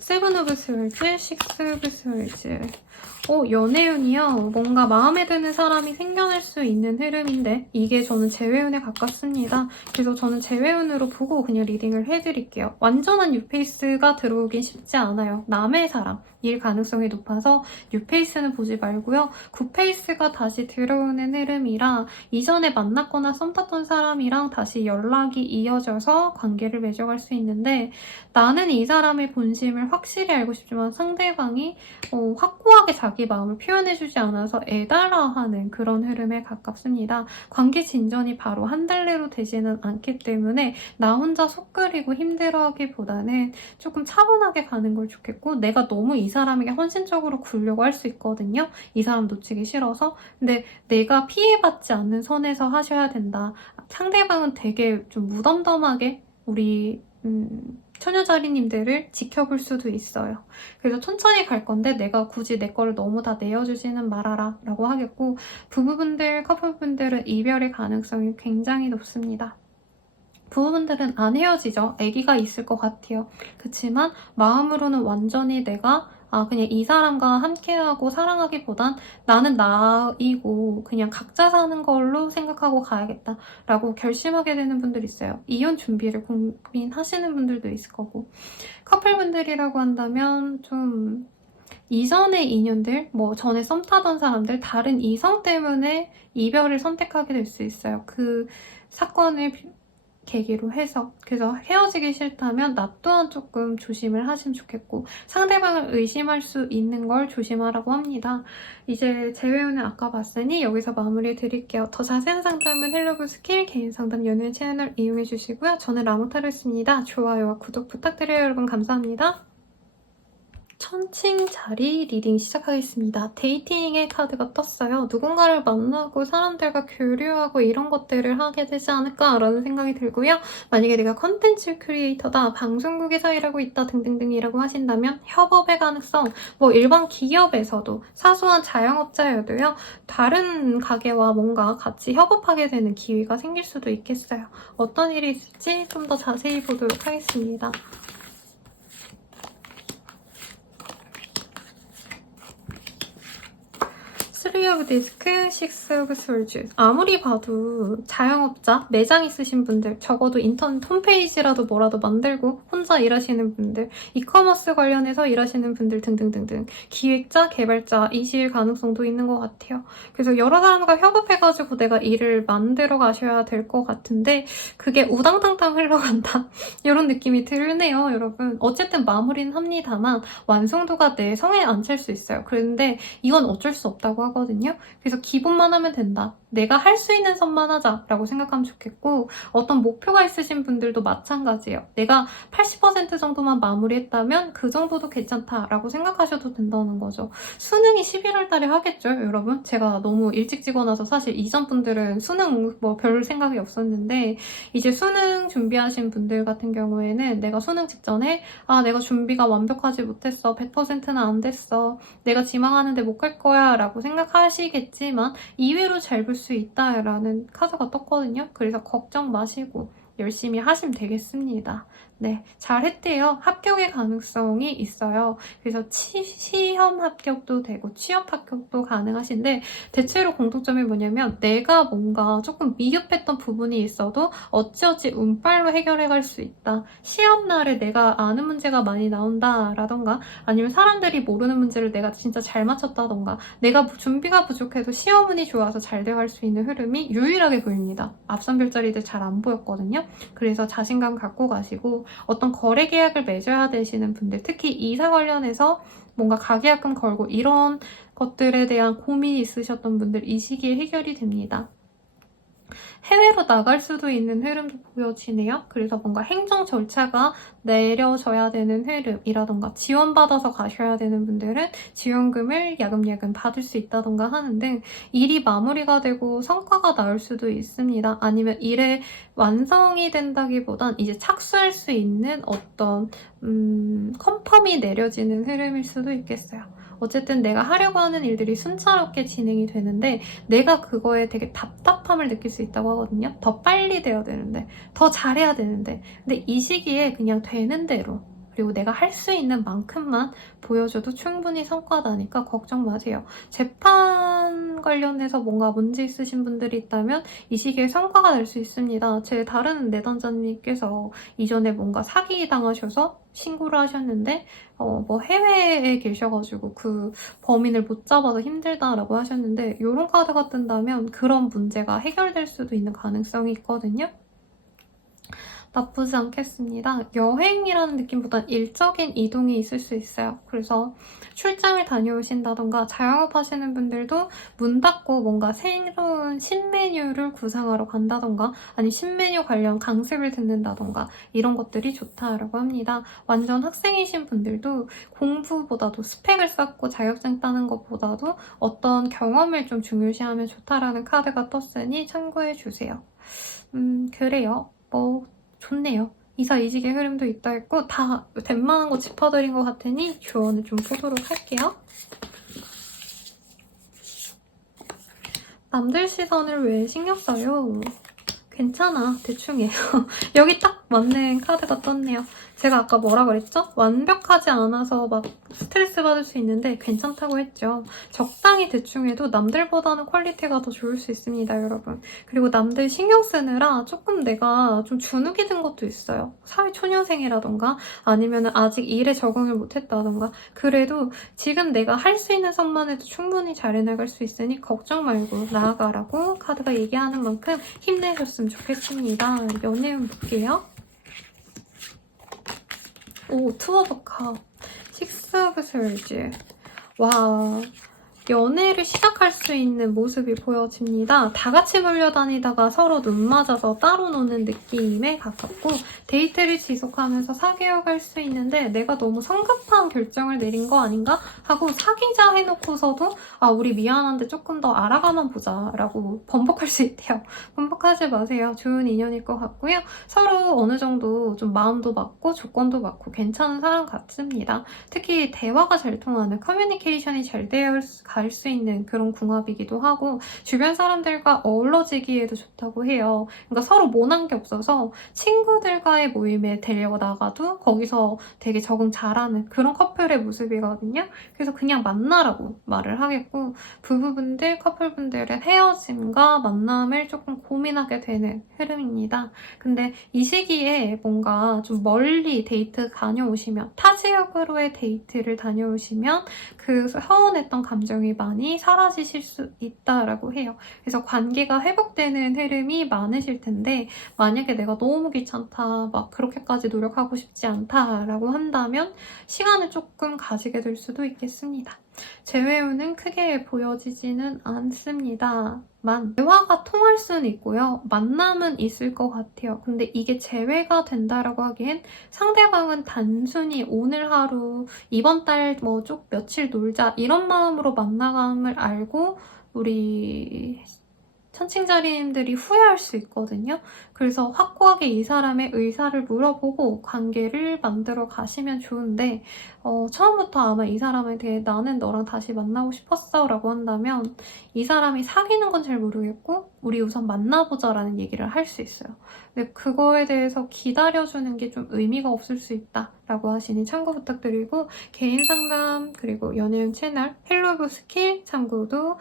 세븐 오브 스월즈, 식스 오브 스월즈. 연애운이요. 뭔가 마음에 드는 사람이 생겨날 수 있는 흐름인데 이게 저는 재회운에 가깝습니다. 그래서 저는 재회운으로 보고 그냥 리딩을 해드릴게요. 완전한 뉴페이스가 들어오긴 쉽지 않아요. 남의 사람, 일 가능성이 높아서 뉴페이스는 보지 말고요. 굿페이스가 다시 들어오는 흐름이라 이전에 만났거나 썸 탔던 사람이랑 다시 연락이 이어져서 관계를 맺어갈 수 있는데 나는 이 사람의 본심을 확실히 알고 싶지만 상대방이 확고하게 자기 마음을 표현해주지 않아서 애달아하는 그런 흐름에 가깝습니다. 관계 진전이 바로 한 달 내로 되지는 않기 때문에 나 혼자 속 끓이고 힘들어하기보다는 조금 차분하게 가는 걸 좋겠고 내가 너무 이 사람에게 헌신적으로 굴려고 할 수 있거든요. 이 사람 놓치기 싫어서. 근데 내가 피해받지 않는 선에서 하셔야 된다. 상대방은 되게 좀 무덤덤하게 우리 처녀자리님들을 지켜볼 수도 있어요. 그래서 천천히 갈 건데 내가 굳이 내 거를 너무 다 내어주지는 말아라 라고 하겠고 부부분들, 커플분들은 이별의 가능성이 굉장히 높습니다. 부부분들은 안 헤어지죠. 아기가 있을 것 같아요. 그치만 마음으로는 완전히 내가 그냥 이 사람과 함께하고 사랑하기보단 나는 나이고 그냥 각자 사는 걸로 생각하고 가야겠다라고 결심하게 되는 분들 있어요. 이혼 준비를 고민하시는 분들도 있을 거고 커플분들이라고 한다면 좀 이전의 인연들, 뭐 전에 썸 타던 사람들, 다른 이성 때문에 이별을 선택하게 될 수 있어요. 그 사건을 계기로 해서. 그래서 헤어지기 싫다면 나 또한 조금 조심을 하시면 좋겠고 상대방을 의심할 수 있는 걸 조심하라고 합니다. 이제 재회운은 아까 봤으니 여기서 마무리 드릴게요. 더 자세한 상담은 헬로브 스킬 개인 상담 연애 채널 이용해 주시고요. 저는 라모타로였습니다. 좋아요와 구독 부탁드려요. 여러분 감사합니다. 천칭 자리 리딩 시작하겠습니다. 데이팅의 카드가 떴어요. 누군가를 만나고 사람들과 교류하고 이런 것들을 하게 되지 않을까라는 생각이 들고요. 만약에 내가 컨텐츠 크리에이터다, 방송국에서 일하고 있다 등등등이라고 하신다면 협업의 가능성, 뭐 일반 기업에서도 사소한 자영업자여도요. 다른 가게와 뭔가 같이 협업하게 되는 기회가 생길 수도 있겠어요. 어떤 일이 있을지 좀 더 자세히 보도록 하겠습니다. 3 of 디스크, 6 of swords. 아무리 봐도 자영업자, 매장 있으신 분들, 적어도 인터넷 홈페이지라도 뭐라도 만들고 혼자 일하시는 분들, 이커머스 관련해서 일하시는 분들 등등등등 기획자, 개발자이실 가능성도 있는 것 같아요. 그래서 여러 사람과 협업해가지고 내가 일을 만들어 가셔야 될 것 같은데 그게 우당탕탕 흘러간다. 이런 느낌이 들네요, 여러분. 어쨌든 마무리는 합니다만 완성도가 내 성에 안 찰 수 있어요. 그런데 이건 어쩔 수 없다고 하거든요. 그래서 기본만 하면 된다. 내가 할 수 있는 선만 하자라고 생각하면 좋겠고 어떤 목표가 있으신 분들도 마찬가지예요. 내가 80% 정도만 마무리했다면 그 정도도 괜찮다라고 생각하셔도 된다는 거죠. 수능이 11월 달에 하겠죠, 여러분? 제가 너무 일찍 찍어놔서 사실 이전 분들은 수능 뭐 별 생각이 없었는데 이제 수능 준비하신 분들 같은 경우에는 내가 수능 직전에 내가 준비가 완벽하지 못했어. 100%는 안 됐어. 내가 지망하는데 못 갈 거야 라고 생각하시겠지만 이외로 잘 볼 수 있다라는 카드가 떴거든요. 그래서 걱정 마시고 열심히 하시면 되겠습니다. 네, 잘했대요. 합격의 가능성이 있어요. 그래서 시험 합격도 되고 취업 합격도 가능하신데 대체로 공통점이 뭐냐면 내가 뭔가 조금 미흡했던 부분이 있어도 어찌어찌 운빨로 해결해 갈 수 있다. 시험 날에 내가 아는 문제가 많이 나온다라던가 아니면 사람들이 모르는 문제를 내가 진짜 잘 맞췄다던가 내가 준비가 부족해도 시험 운이 좋아서 잘 돼갈 수 있는 흐름이 유일하게 보입니다. 앞선 별자리들 잘 안 보였거든요. 그래서 자신감 갖고 가시고 어떤 거래 계약을 맺어야 되시는 분들, 특히 이사 관련해서 뭔가 가계약금 걸고 이런 것들에 대한 고민이 있으셨던 분들 이 시기에 해결이 됩니다. 해외로 나갈 수도 있는 흐름도 보여지네요. 그래서 뭔가 행정 절차가 내려져야 되는 흐름이라던가 지원받아서 가셔야 되는 분들은 지원금을 야금야금 받을 수 있다던가 하는 등 일이 마무리가 되고 성과가 나올 수도 있습니다. 아니면 일의 완성이 된다기보단 이제 착수할 수 있는 어떤 컨펌이 내려지는 흐름일 수도 있겠어요. 어쨌든 내가 하려고 하는 일들이 순차롭게 진행이 되는데 내가 그거에 되게 답답함을 느낄 수 있다고 하거든요. 더 빨리 돼야 되는데, 더 잘해야 되는데. 근데 이 시기에 그냥 되는 대로, 그리고 내가 할 수 있는 만큼만 보여줘도 충분히 성과다니까 걱정 마세요. 재판 관련해서 뭔가 문제 있으신 분들이 있다면 이 시기에 성과가 날 수 있습니다. 제 다른 내담자님께서 이전에 뭔가 사기 당하셔서 신고를 하셨는데 뭐 해외에 계셔가지고 그 범인을 못 잡아서 힘들다라고 하셨는데 이런 카드가 뜬다면 그런 문제가 해결될 수도 있는 가능성이 있거든요. 나쁘지 않겠습니다. 여행이라는 느낌보단 일적인 이동이 있을 수 있어요. 그래서 출장을 다녀오신다던가 자영업 하시는 분들도 문 닫고 뭔가 새로운 신메뉴를 구상하러 간다던가 아니면 신메뉴 관련 강습을 듣는다던가 이런 것들이 좋다라고 합니다. 완전 학생이신 분들도 공부보다도 스펙을 쌓고 자격증 따는 것보다도 어떤 경험을 좀 중요시하면 좋다라는 카드가 떴으니 참고해주세요. 그래요. 뭐 좋네요. 이사 이직의 흐름도 있다 했고 다 웬만한 거 짚어드린 것 같으니 조언을 좀 보도록 할게요. 남들 시선을 왜 신경 써요? 괜찮아. 대충 해요. 여기 딱 맞는 카드가 떴네요. 제가 아까 뭐라 그랬죠? 완벽하지 않아서 막 스트레스 받을 수 있는데 괜찮다고 했죠. 적당히 대충 해도 남들보다는 퀄리티가 더 좋을 수 있습니다, 여러분. 그리고 남들 신경 쓰느라 조금 내가 좀 주눅이 든 것도 있어요. 사회초년생이라던가 아니면 아직 일에 적응을 못했다던가 그래도 지금 내가 할 수 있는 선만 해도 충분히 잘해나갈 수 있으니 걱정 말고 나아가라고 카드가 얘기하는 만큼 힘내셨으면 좋겠습니다. 연애운 볼게요. 오, 투어 오브 컵. 식스 오브 스월즈. 와, 연애를 시작할 수 있는 모습이 보여집니다. 다 같이 몰려다니다가 서로 눈 맞아서 따로 노는 느낌에 가깝고 데이트를 지속하면서 사귀어갈 수 있는데 내가 너무 성급한 결정을 내린 거 아닌가? 하고 사귀자 해놓고서도 아, 우리 미안한데 조금 더 알아가만 보자 라고 번복할 수 있대요. 번복하지 마세요. 좋은 인연일 것 같고요. 서로 어느 정도 좀 마음도 맞고 조건도 맞고 괜찮은 사람 같습니다. 특히 대화가 잘 통하는 커뮤니케이션이 잘 되어 갈 수 있는 그런 궁합이기도 하고 주변 사람들과 어우러지기에도 좋다고 해요. 그러니까 서로 모난 게 없어서 친구들과의 모임에 데려나가도 거기서 되게 적응 잘하는 그런 커플의 모습이거든요. 그래서 그냥 만나라고 말을 하겠고 부부분들, 커플분들은 헤어짐과 만남을 조금 고민하게 되는 흐름입니다. 근데 이 시기에 뭔가 좀 멀리 데이트 다녀오시면 타 지역으로의 데이트를 다녀오시면 그 서운했던 감정이 많이 사라지실 수 있다라고 해요. 그래서 관계가 회복되는 흐름이 많으실 텐데 만약에 내가 너무 귀찮다, 막 그렇게까지 노력하고 싶지 않다라고 한다면 시간을 조금 가지게 될 수도 있겠습니다. 재회운은 크게 보여지지는 않습니다만 대화가 통할 수는 있고요. 만남은 있을 것 같아요. 근데 이게 재회가 된다라고 하기엔 상대방은 단순히 오늘 하루, 이번 달 뭐 쭉 며칠 놀자 이런 마음으로 만나감을 알고 우리 천칭자리님들이 후회할 수 있거든요. 그래서 확고하게 이 사람의 의사를 물어보고 관계를 만들어 가시면 좋은데 처음부터 아마 이 사람에 대해 나는 너랑 다시 만나고 싶었어 라고 한다면 이 사람이 사귀는 건 잘 모르겠고 우리 우선 만나보자 라는 얘기를 할 수 있어요. 근데 그거에 대해서 기다려주는 게 좀 의미가 없을 수 있다 라고 하시니 참고 부탁드리고 개인 상담 그리고 연예인 채널 헬로브 스킬 참고도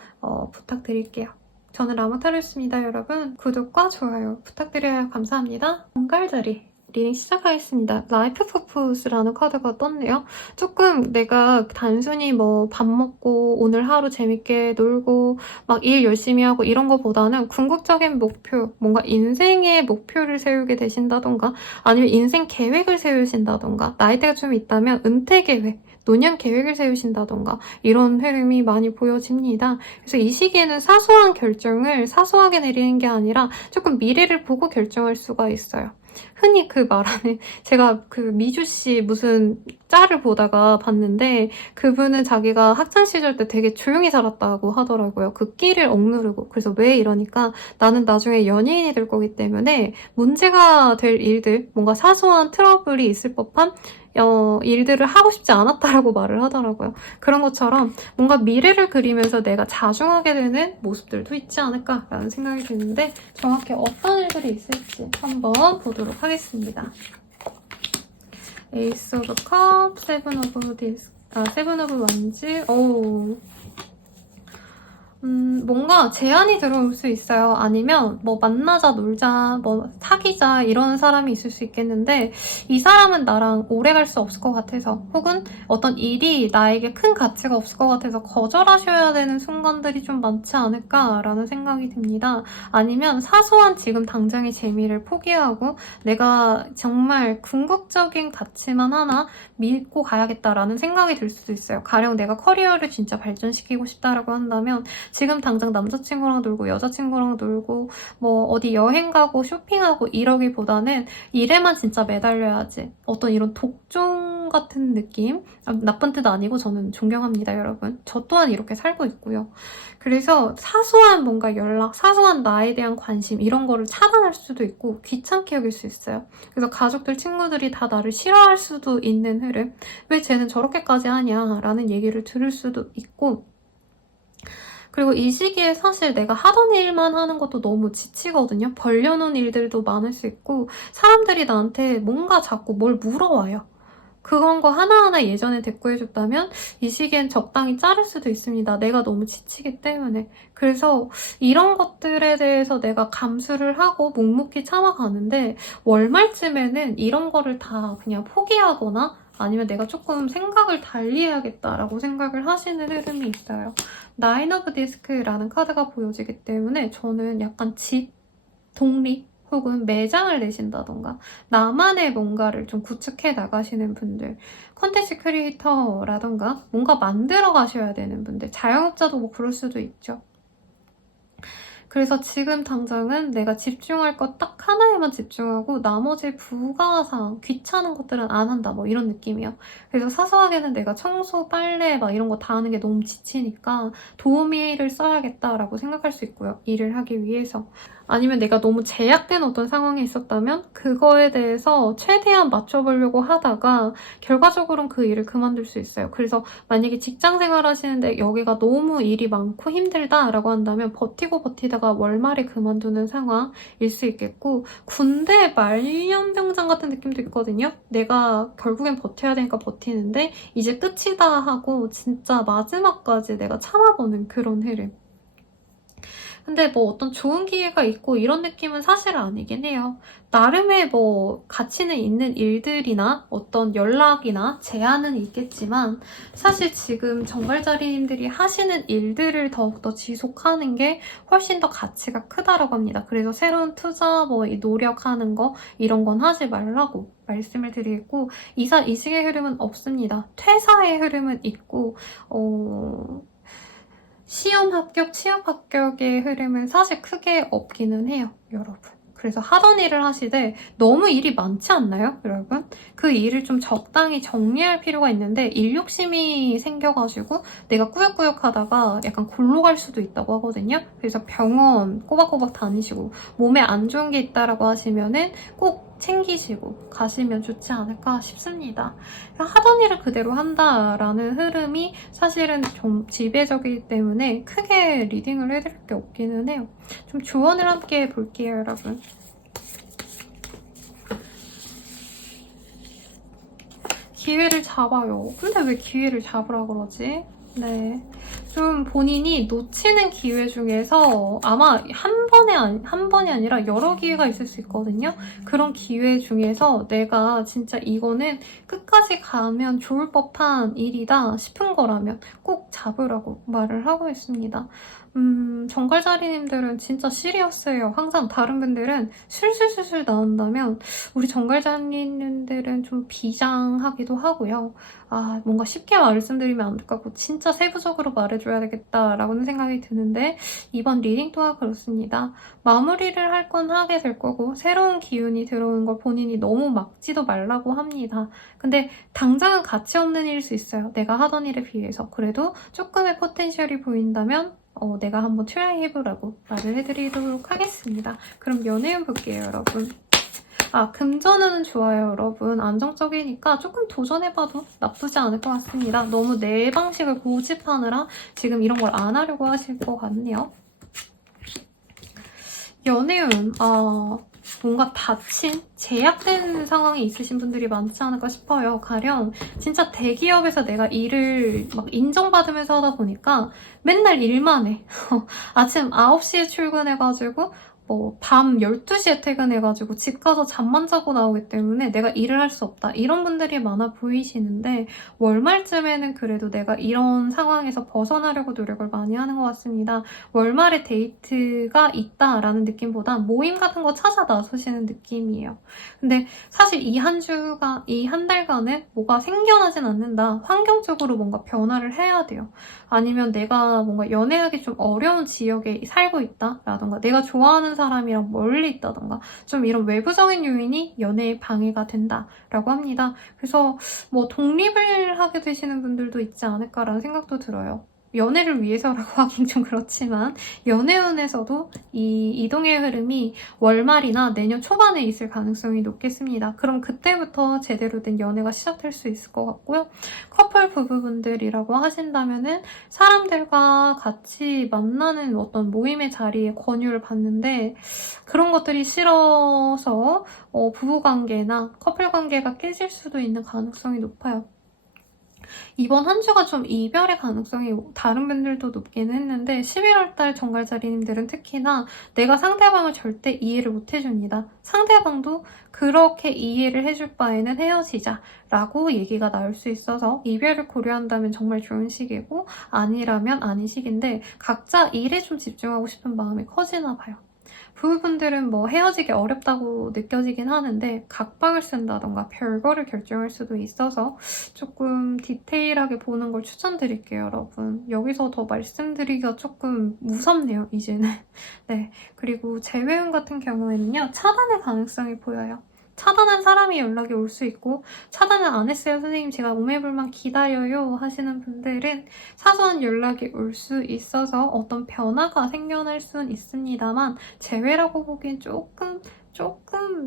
부탁드릴게요. 저는 라마타로였습니다, 여러분. 구독과 좋아요 부탁드려요. 감사합니다. 정갈자리 리딩 시작하겠습니다. 라이프 퍼포스라는 카드가 떴네요. 조금 내가 단순히 뭐 밥 먹고 오늘 하루 재밌게 놀고 막 일 열심히 하고 이런 거보다는 궁극적인 목표, 뭔가 인생의 목표를 세우게 되신다던가 아니면 인생 계획을 세우신다던가 나이대가 좀 있다면 은퇴 계획, 노년 계획을 세우신다던가 이런 흐름이 많이 보여집니다. 그래서 이 시기에는 사소한 결정을 사소하게 내리는 게 아니라 조금 미래를 보고 결정할 수가 있어요. 흔히 그 말하는 제가 그 미주 씨 무슨 짤을 보다가 봤는데 그분은 자기가 학창 시절 때 되게 조용히 살았다고 하더라고요. 그 끼를 억누르고. 그래서 왜 이러니까 나는 나중에 연예인이 될 거기 때문에 문제가 될 일들, 뭔가 사소한 트러블이 있을 법한 일들을 하고 싶지 않았다라고 말을 하더라고요. 그런 것처럼 뭔가 미래를 그리면서 내가 자중하게 되는 모습들도 있지 않을까라는 생각이 드는데 정확히 어떤 일들이 있을지 한번 보도록 하겠습니다. 에이스 오브 컵, 세븐 오브 세븐 오브 완즈. 뭔가 제안이 들어올 수 있어요. 아니면 뭐 만나자, 놀자, 뭐 사귀자 이런 사람이 있을 수 있겠는데 이 사람은 나랑 오래 갈 수 없을 것 같아서 혹은 어떤 일이 나에게 큰 가치가 없을 것 같아서 거절하셔야 되는 순간들이 좀 많지 않을까라는 생각이 듭니다. 아니면 사소한 지금 당장의 재미를 포기하고 내가 정말 궁극적인 가치만 하나 믿고 가야겠다라는 생각이 들 수도 있어요. 가령 내가 커리어를 진짜 발전시키고 싶다라고 한다면 지금 당장 남자친구랑 놀고 여자친구랑 놀고 뭐 어디 여행 가고 쇼핑하고 이러기보다는 일에만 진짜 매달려야지. 어떤 이런 독종 같은 느낌? 나쁜 뜻 아니고 저는 존경합니다, 여러분. 저 또한 이렇게 살고 있고요. 그래서 사소한 뭔가 연락, 사소한 나에 대한 관심 이런 거를 차단할 수도 있고 귀찮게 여길 수 있어요. 그래서 가족들, 친구들이 다 나를 싫어할 수도 있는 흐름. 왜 쟤는 저렇게까지 하냐? 라는 얘기를 들을 수도 있고 그리고 이 시기에 사실 내가 하던 일만 하는 것도 너무 지치거든요. 벌려놓은 일들도 많을 수 있고 사람들이 나한테 뭔가 자꾸 뭘 물어와요. 그런 거 하나하나 예전에 대꾸해줬다면 이 시기엔 적당히 자를 수도 있습니다. 내가 너무 지치기 때문에. 그래서 이런 것들에 대해서 내가 감수를 하고 묵묵히 참아가는데 월말쯤에는 이런 거를 다 그냥 포기하거나 아니면 내가 조금 생각을 달리 해야겠다라고 생각을 하시는 흐름이 있어요. 나인 오브 디스크라는 카드가 보여지기 때문에 저는 약간 집, 독립, 혹은 매장을 내신다던가 나만의 뭔가를 좀 구축해 나가시는 분들 콘텐츠 크리에이터라던가 뭔가 만들어 가셔야 되는 분들 자영업자도 뭐 그럴 수도 있죠. 그래서 지금 당장은 내가 집중할 것 딱 하나에만 집중하고 나머지 부가사항, 귀찮은 것들은 안 한다 뭐 이런 느낌이에요. 그래서 사소하게는 내가 청소, 빨래 막 이런 거 다 하는 게 너무 지치니까 도우미를 써야겠다라고 생각할 수 있고요. 일을 하기 위해서. 아니면 내가 너무 제약된 어떤 상황에 있었다면 그거에 대해서 최대한 맞춰보려고 하다가 결과적으로는 그 일을 그만둘 수 있어요. 그래서 만약에 직장 생활 하시는데 여기가 너무 일이 많고 힘들다라고 한다면 버티고 버티다가 월말에 그만두는 상황일 수 있겠고 군대 말년병장 같은 느낌도 있거든요. 내가 결국엔 버텨야 되니까 버티는데 이제 끝이다 하고 진짜 마지막까지 내가 참아보는 그런 흐름. 근데 뭐 어떤 좋은 기회가 있고 이런 느낌은 사실 아니긴 해요. 나름의 뭐 가치는 있는 일들이나 어떤 연락이나 제안은 있겠지만 사실 지금 정갈자리님들이 하시는 일들을 더욱더 지속하는 게 훨씬 더 가치가 크다라고 합니다. 그래서 새로운 투자, 뭐 노력하는 거 이런 건 하지 말라고 말씀을 드리고 이직의 흐름은 없습니다. 퇴사의 흐름은 있고 시험 합격, 취업 합격의 흐름은 사실 크게 없기는 해요, 여러분. 그래서 하던 일을 하시되 너무 일이 많지 않나요, 여러분? 그 일을 좀 적당히 정리할 필요가 있는데 일 욕심이 생겨가지고 내가 꾸역꾸역 하다가 약간 골로 갈 수도 있다고 하거든요. 그래서 병원 꼬박꼬박 다니시고 몸에 안 좋은 게 있다라고 하시면은 꼭 챙기시고 가시면 좋지 않을까 싶습니다. 하던 일을 그대로 한다라는 흐름이 사실은 좀 지배적이기 때문에 크게 리딩을 해드릴 게 없기는 해요. 좀 조언을 함께 해볼게요, 여러분. 기회를 잡아요. 근데 왜 기회를 잡으라 그러지? 네. 좀 본인이 놓치는 기회 중에서 아마 한 번이 아니라 여러 기회가 있을 수 있거든요. 그런 기회 중에서 내가 진짜 이거는 끝까지 가면 좋을 법한 일이다 싶은 거라면 꼭 잡으라고 말을 하고 있습니다. 정갈자리님들은 진짜 시리어스해요. 항상 다른 분들은 술술술술 나온다면 우리 정갈자리님들은 좀 비장하기도 하고요. 아, 뭔가 쉽게 말씀드리면 안 될 것 같고 진짜 세부적으로 말해줘야 되겠다라고는 생각이 드는데 이번 리딩 또한 그렇습니다. 마무리를 할 건 하게 될 거고 새로운 기운이 들어오는 걸 본인이 너무 막지도 말라고 합니다. 근데 당장은 가치 없는 일일 수 있어요. 내가 하던 일에 비해서. 그래도 조금의 포텐셜이 보인다면 내가 한번 트라이 해보라고 말을 해드리도록 하겠습니다. 그럼 연애운 볼게요, 여러분. 아, 금전운은 좋아요, 여러분. 안정적이니까 조금 도전해봐도 나쁘지 않을 것 같습니다. 너무 내 방식을 고집하느라 지금 이런 걸 안 하려고 하실 것 같네요. 연애운, 뭔가 다친, 제약된 상황이 있으신 분들이 많지 않을까 싶어요. 가령 진짜 대기업에서 내가 일을 막 인정받으면서 하다 보니까 맨날 일만 해. 아침 9시에 출근해가지고 밤 12시에 퇴근해가지고 집 가서 잠만 자고 나오기 때문에 내가 일을 할 수 없다. 이런 분들이 많아 보이시는데 월말쯤에는 그래도 내가 이런 상황에서 벗어나려고 노력을 많이 하는 것 같습니다. 월말에 데이트가 있다라는 느낌보다 모임 같은 거 찾아 나서시는 느낌이에요. 근데 사실 이 한 달간은 뭐가 생겨나진 않는다. 환경적으로 뭔가 변화를 해야 돼요. 아니면 내가 뭔가 연애하기 좀 어려운 지역에 살고 있다라던가 내가 좋아하는 사람이랑 멀리 있다던가 좀 이런 외부적인 요인이 연애에 방해가 된다라고 합니다. 그래서 뭐 독립을 하게 되시는 분들도 있지 않을까라는 생각도 들어요. 연애를 위해서라고 하긴 좀 그렇지만 연애운에서도 이 이동의 흐름이 월말이나 내년 초반에 있을 가능성이 높겠습니다. 그럼 그때부터 제대로 된 연애가 시작될 수 있을 것 같고요. 커플 부부분들이라고 하신다면은 사람들과 같이 만나는 어떤 모임의 자리에 권유를 받는데 그런 것들이 싫어서 부부관계나 커플관계가 깨질 수도 있는 가능성이 높아요. 이번 한 주가 좀 이별의 가능성이 다른 분들도 높기는 했는데 11월달 정갈자리님들은 특히나 내가 상대방을 절대 이해를 못 해줍니다. 상대방도 그렇게 이해를 해줄 바에는 헤어지자 라고 얘기가 나올 수 있어서 이별을 고려한다면 정말 좋은 시기고 아니라면 아닌 시기인데 각자 일에 좀 집중하고 싶은 마음이 커지나 봐요. 부부분들은 뭐 헤어지기 어렵다고 느껴지긴 하는데 각방을 쓴다던가 별거를 결정할 수도 있어서 조금 디테일하게 보는 걸 추천드릴게요, 여러분. 여기서 더 말씀드리기가 조금 무섭네요, 이제는. 네, 그리고 재회운 같은 경우에는요, 차단의 가능성이 보여요. 차단한 사람이 연락이 올 수 있고 차단을 안 했어요, 선생님 제가 오매불만 기다려요 하시는 분들은 사소한 연락이 올 수 있어서 어떤 변화가 생겨날 수는 있습니다만 재회라고 보기엔 조금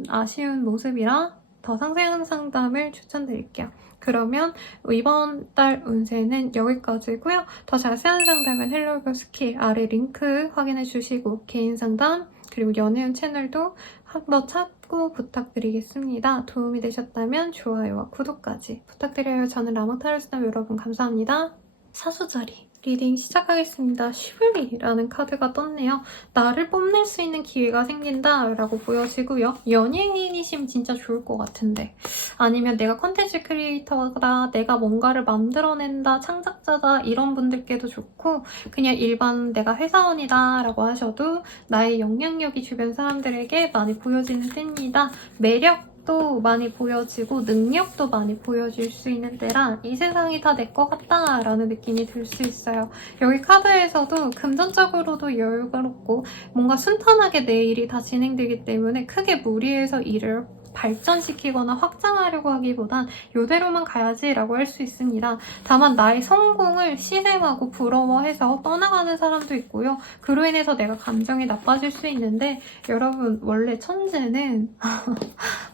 아쉬운 모습이라 더 상세한 상담을 추천드릴게요. 그러면 이번 달 운세는 여기까지고요. 더 자세한 상담은 헬로교 스킬 아래 링크 확인해 주시고 개인 상담 그리고 연애운 채널도 한번 찾고 부탁드리겠습니다. 도움이 되셨다면 좋아요와 구독까지 부탁드려요. 저는 라모타로스남 여러분 감사합니다. 사수자리 리딩 시작하겠습니다. 쉬블리라는 카드가 떴네요. 나를 뽐낼 수 있는 기회가 생긴다라고 보여지고요. 연예인이시면 진짜 좋을 것 같은데 아니면 내가 컨텐츠 크리에이터다, 내가 뭔가를 만들어낸다, 창작자다 이런 분들께도 좋고 그냥 일반 내가 회사원이다 라고 하셔도 나의 영향력이 주변 사람들에게 많이 보여지는 때입니다. 매력 도 많이 보여지고 능력도 많이 보여질 수 있는 때라 이 세상이 다 내 것 같다 라는 느낌이 들 수 있어요. 여기 카드에서도 금전적으로도 여유롭고 뭔가 순탄하게 내 일이 다 진행되기 때문에 크게 무리해서 일을 발전시키거나 확장하려고 하기보단 이대로만 가야지 라고 할 수 있습니다. 다만 나의 성공을 시샘하고 부러워해서 떠나가는 사람도 있고요. 그로 인해서 내가 감정이 나빠질 수 있는데 여러분 원래 천재는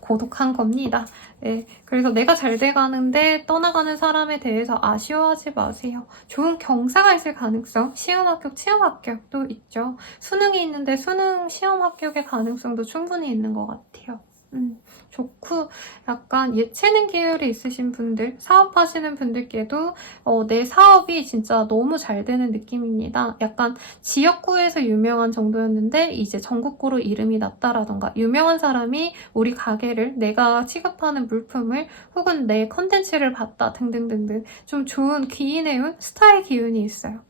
고독한 겁니다. 네, 그래서 내가 잘 돼가는데 떠나가는 사람에 대해서 아쉬워하지 마세요. 좋은 경사가 있을 가능성, 시험 합격, 취업 합격도 있죠. 수능이 있는데 수능 시험 합격의 가능성도 충분히 있는 것 같아요. 좋고 약간 예체능 계열이 있으신 분들, 사업하시는 분들께도 내 사업이 진짜 너무 잘 되는 느낌입니다. 약간 지역구에서 유명한 정도였는데 이제 전국구로 이름이 났다라던가 유명한 사람이 우리 가게를 내가 취급하는 물품을 혹은 내 컨텐츠를 봤다 등등등등 좀 좋은 기인의 운, 스타의 기운이 있어요.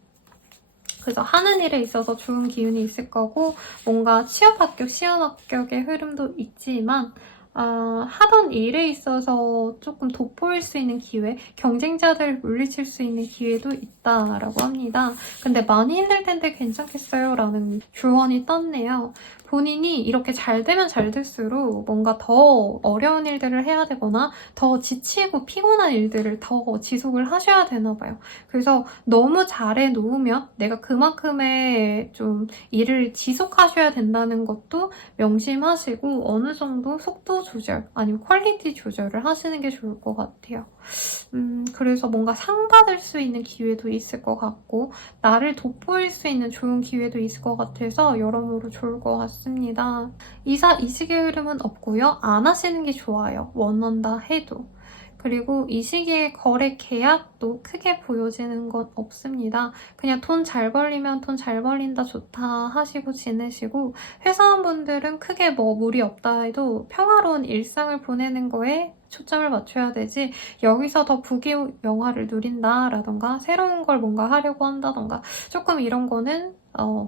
그래서 하는 일에 있어서 좋은 기운이 있을 거고 뭔가 취업 합격, 시험 합격의 흐름도 있지만 하던 일에 있어서 조금 돋보일 수 있는 기회, 경쟁자들을 물리칠 수 있는 기회도 있다라고 합니다. 근데 많이 힘들 텐데 괜찮겠어요? 라는 조언이 떴네요. 본인이 이렇게 잘 되면 잘 될수록 뭔가 더 어려운 일들을 해야 되거나 더 지치고 피곤한 일들을 더 지속을 하셔야 되나 봐요. 그래서 너무 잘해 놓으면 내가 그만큼의 좀 일을 지속하셔야 된다는 것도 명심하시고 어느 정도 속도 조절 아니면 퀄리티 조절을 하시는 게 좋을 것 같아요. 그래서 뭔가 상 받을 수 있는 기회도 있을 것 같고 나를 돋보일 수 있는 좋은 기회도 있을 것 같아서 여러모로 좋을 것 같습니다. 이사 이직의 흐름은 없고요. 안 하시는 게 좋아요. 원한다 해도. 그리고 이 시기에 거래 계약도 크게 보여지는 건 없습니다. 그냥 돈 잘 벌리면 돈 잘 벌린다 좋다 하시고 지내시고 회사원분들은 크게 뭐 무리 없다 해도 평화로운 일상을 보내는 거에 초점을 맞춰야 되지 여기서 더 부귀영화를 누린다라던가 새로운 걸 뭔가 하려고 한다던가 조금 이런 거는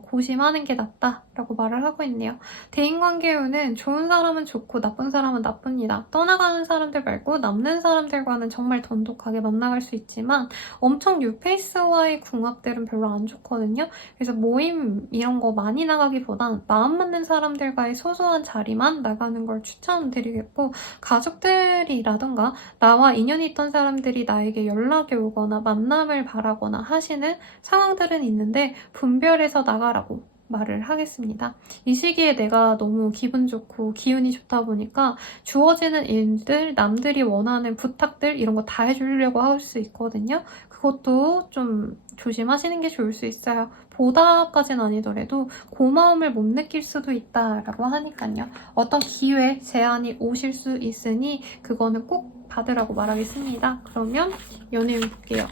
고심하는 게 낫다라고 말을 하고 있네요. 대인관계운은 좋은 사람은 좋고 나쁜 사람은 나쁩니다. 떠나가는 사람들 말고 남는 사람들과는 정말 돈독하게 만나갈 수 있지만 엄청 뉴페이스와의 궁합들은 별로 안 좋거든요. 그래서 모임 이런 거 많이 나가기보단 마음 맞는 사람들과의 소소한 자리만 나가는 걸 추천드리겠고 가족들이라던가 나와 인연이 있던 사람들이 나에게 연락이 오거나 만남을 바라거나 하시는 상황들은 있는데 분별해서 나가라고 말을 하겠습니다. 이 시기에 내가 너무 기분 좋고 기운이 좋다 보니까 주어지는 일들, 남들이 원하는 부탁들 이런 거 다 해주려고 할 수 있거든요. 그것도 좀 조심하시는 게 좋을 수 있어요. 보답까지는 아니더라도 고마움을 못 느낄 수도 있다라고 하니까요. 어떤 기회, 제안이 오실 수 있으니 그거는 꼭 받으라고 말하겠습니다. 그러면 연애운 볼게요.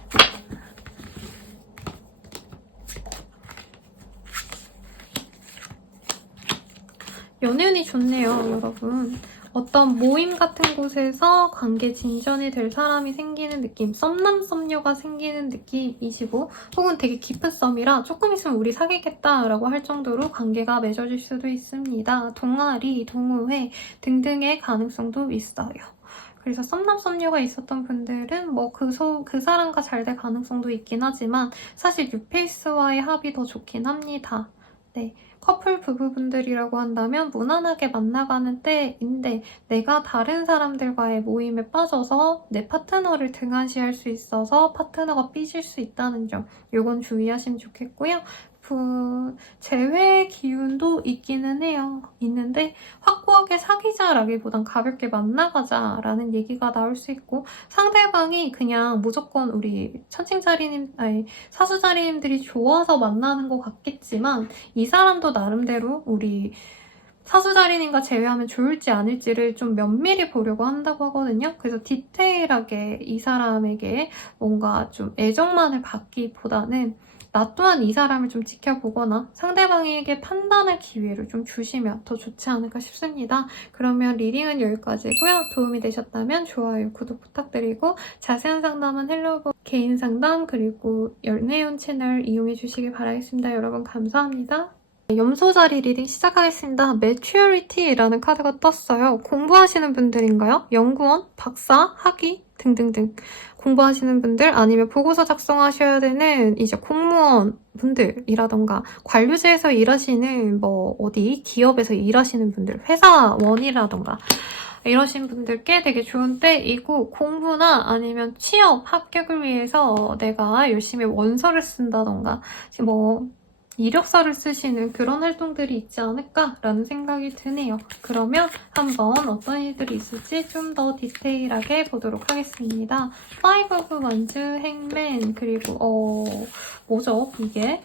연애운이 좋네요, 여러분. 어떤 모임 같은 곳에서 관계 진전이 될 사람이 생기는 느낌, 썸남 썸녀가 생기는 느낌이시고 혹은 되게 깊은 썸이라 조금 있으면 우리 사귀겠다라고 할 정도로 관계가 맺어질 수도 있습니다. 동아리, 동호회 등등의 가능성도 있어요. 그래서 썸남 썸녀가 있었던 분들은 뭐 그 사람과 잘 될 가능성도 있긴 하지만 사실 뉴페이스와의 합이 더 좋긴 합니다. 네. 커플 부부분들이라고 한다면 무난하게 만나가는 때인데 내가 다른 사람들과의 모임에 빠져서 내 파트너를 등한시할 수 있어서 파트너가 삐질 수 있다는 점 이건 주의하시면 좋겠고요. 재회 기운도 있기는 해요. 있는데 확고하게 사귀자라기보단 가볍게 만나가자라는 얘기가 나올 수 있고 상대방이 그냥 무조건 우리 천칭자리님, 아니 사수자리님들이 좋아서 만나는 것 같겠지만 이 사람도 나름대로 우리 사수자리님과 제외하면 좋을지 아닐지를 좀 면밀히 보려고 한다고 하거든요. 그래서 디테일하게 이 사람에게 뭔가 좀 애정만을 받기보다는 나 또한 이 사람을 좀 지켜보거나 상대방에게 판단할 기회를 좀 주시면 더 좋지 않을까 싶습니다. 그러면 리딩은 여기까지고요. 도움이 되셨다면 좋아요, 구독 부탁드리고 자세한 상담은 헬로버 개인 상담 그리고 연애운 채널 이용해 주시길 바라겠습니다. 여러분 감사합니다. 염소자리 리딩 시작하겠습니다. Maturity라는 카드가 떴어요. 공부하시는 분들인가요? 연구원, 박사, 학위 등등등 공부하시는 분들 아니면 보고서 작성하셔야 되는 이제 공무원 분들이라던가 관료제에서 일하시는 뭐 어디 기업에서 일하시는 분들 회사원이라던가 이러신 분들께 되게 좋은 때이고 공부나 아니면 취업 합격을 위해서 내가 열심히 원서를 쓴다던가 뭐 이력서를 쓰시는 그런 활동들이 있지 않을까라는 생각이 드네요. 그러면 한번 어떤 일들이 있을지 좀 더 디테일하게 보도록 하겠습니다. 파이브 오브 원즈, 행맨, 그리고 뭐죠 이게?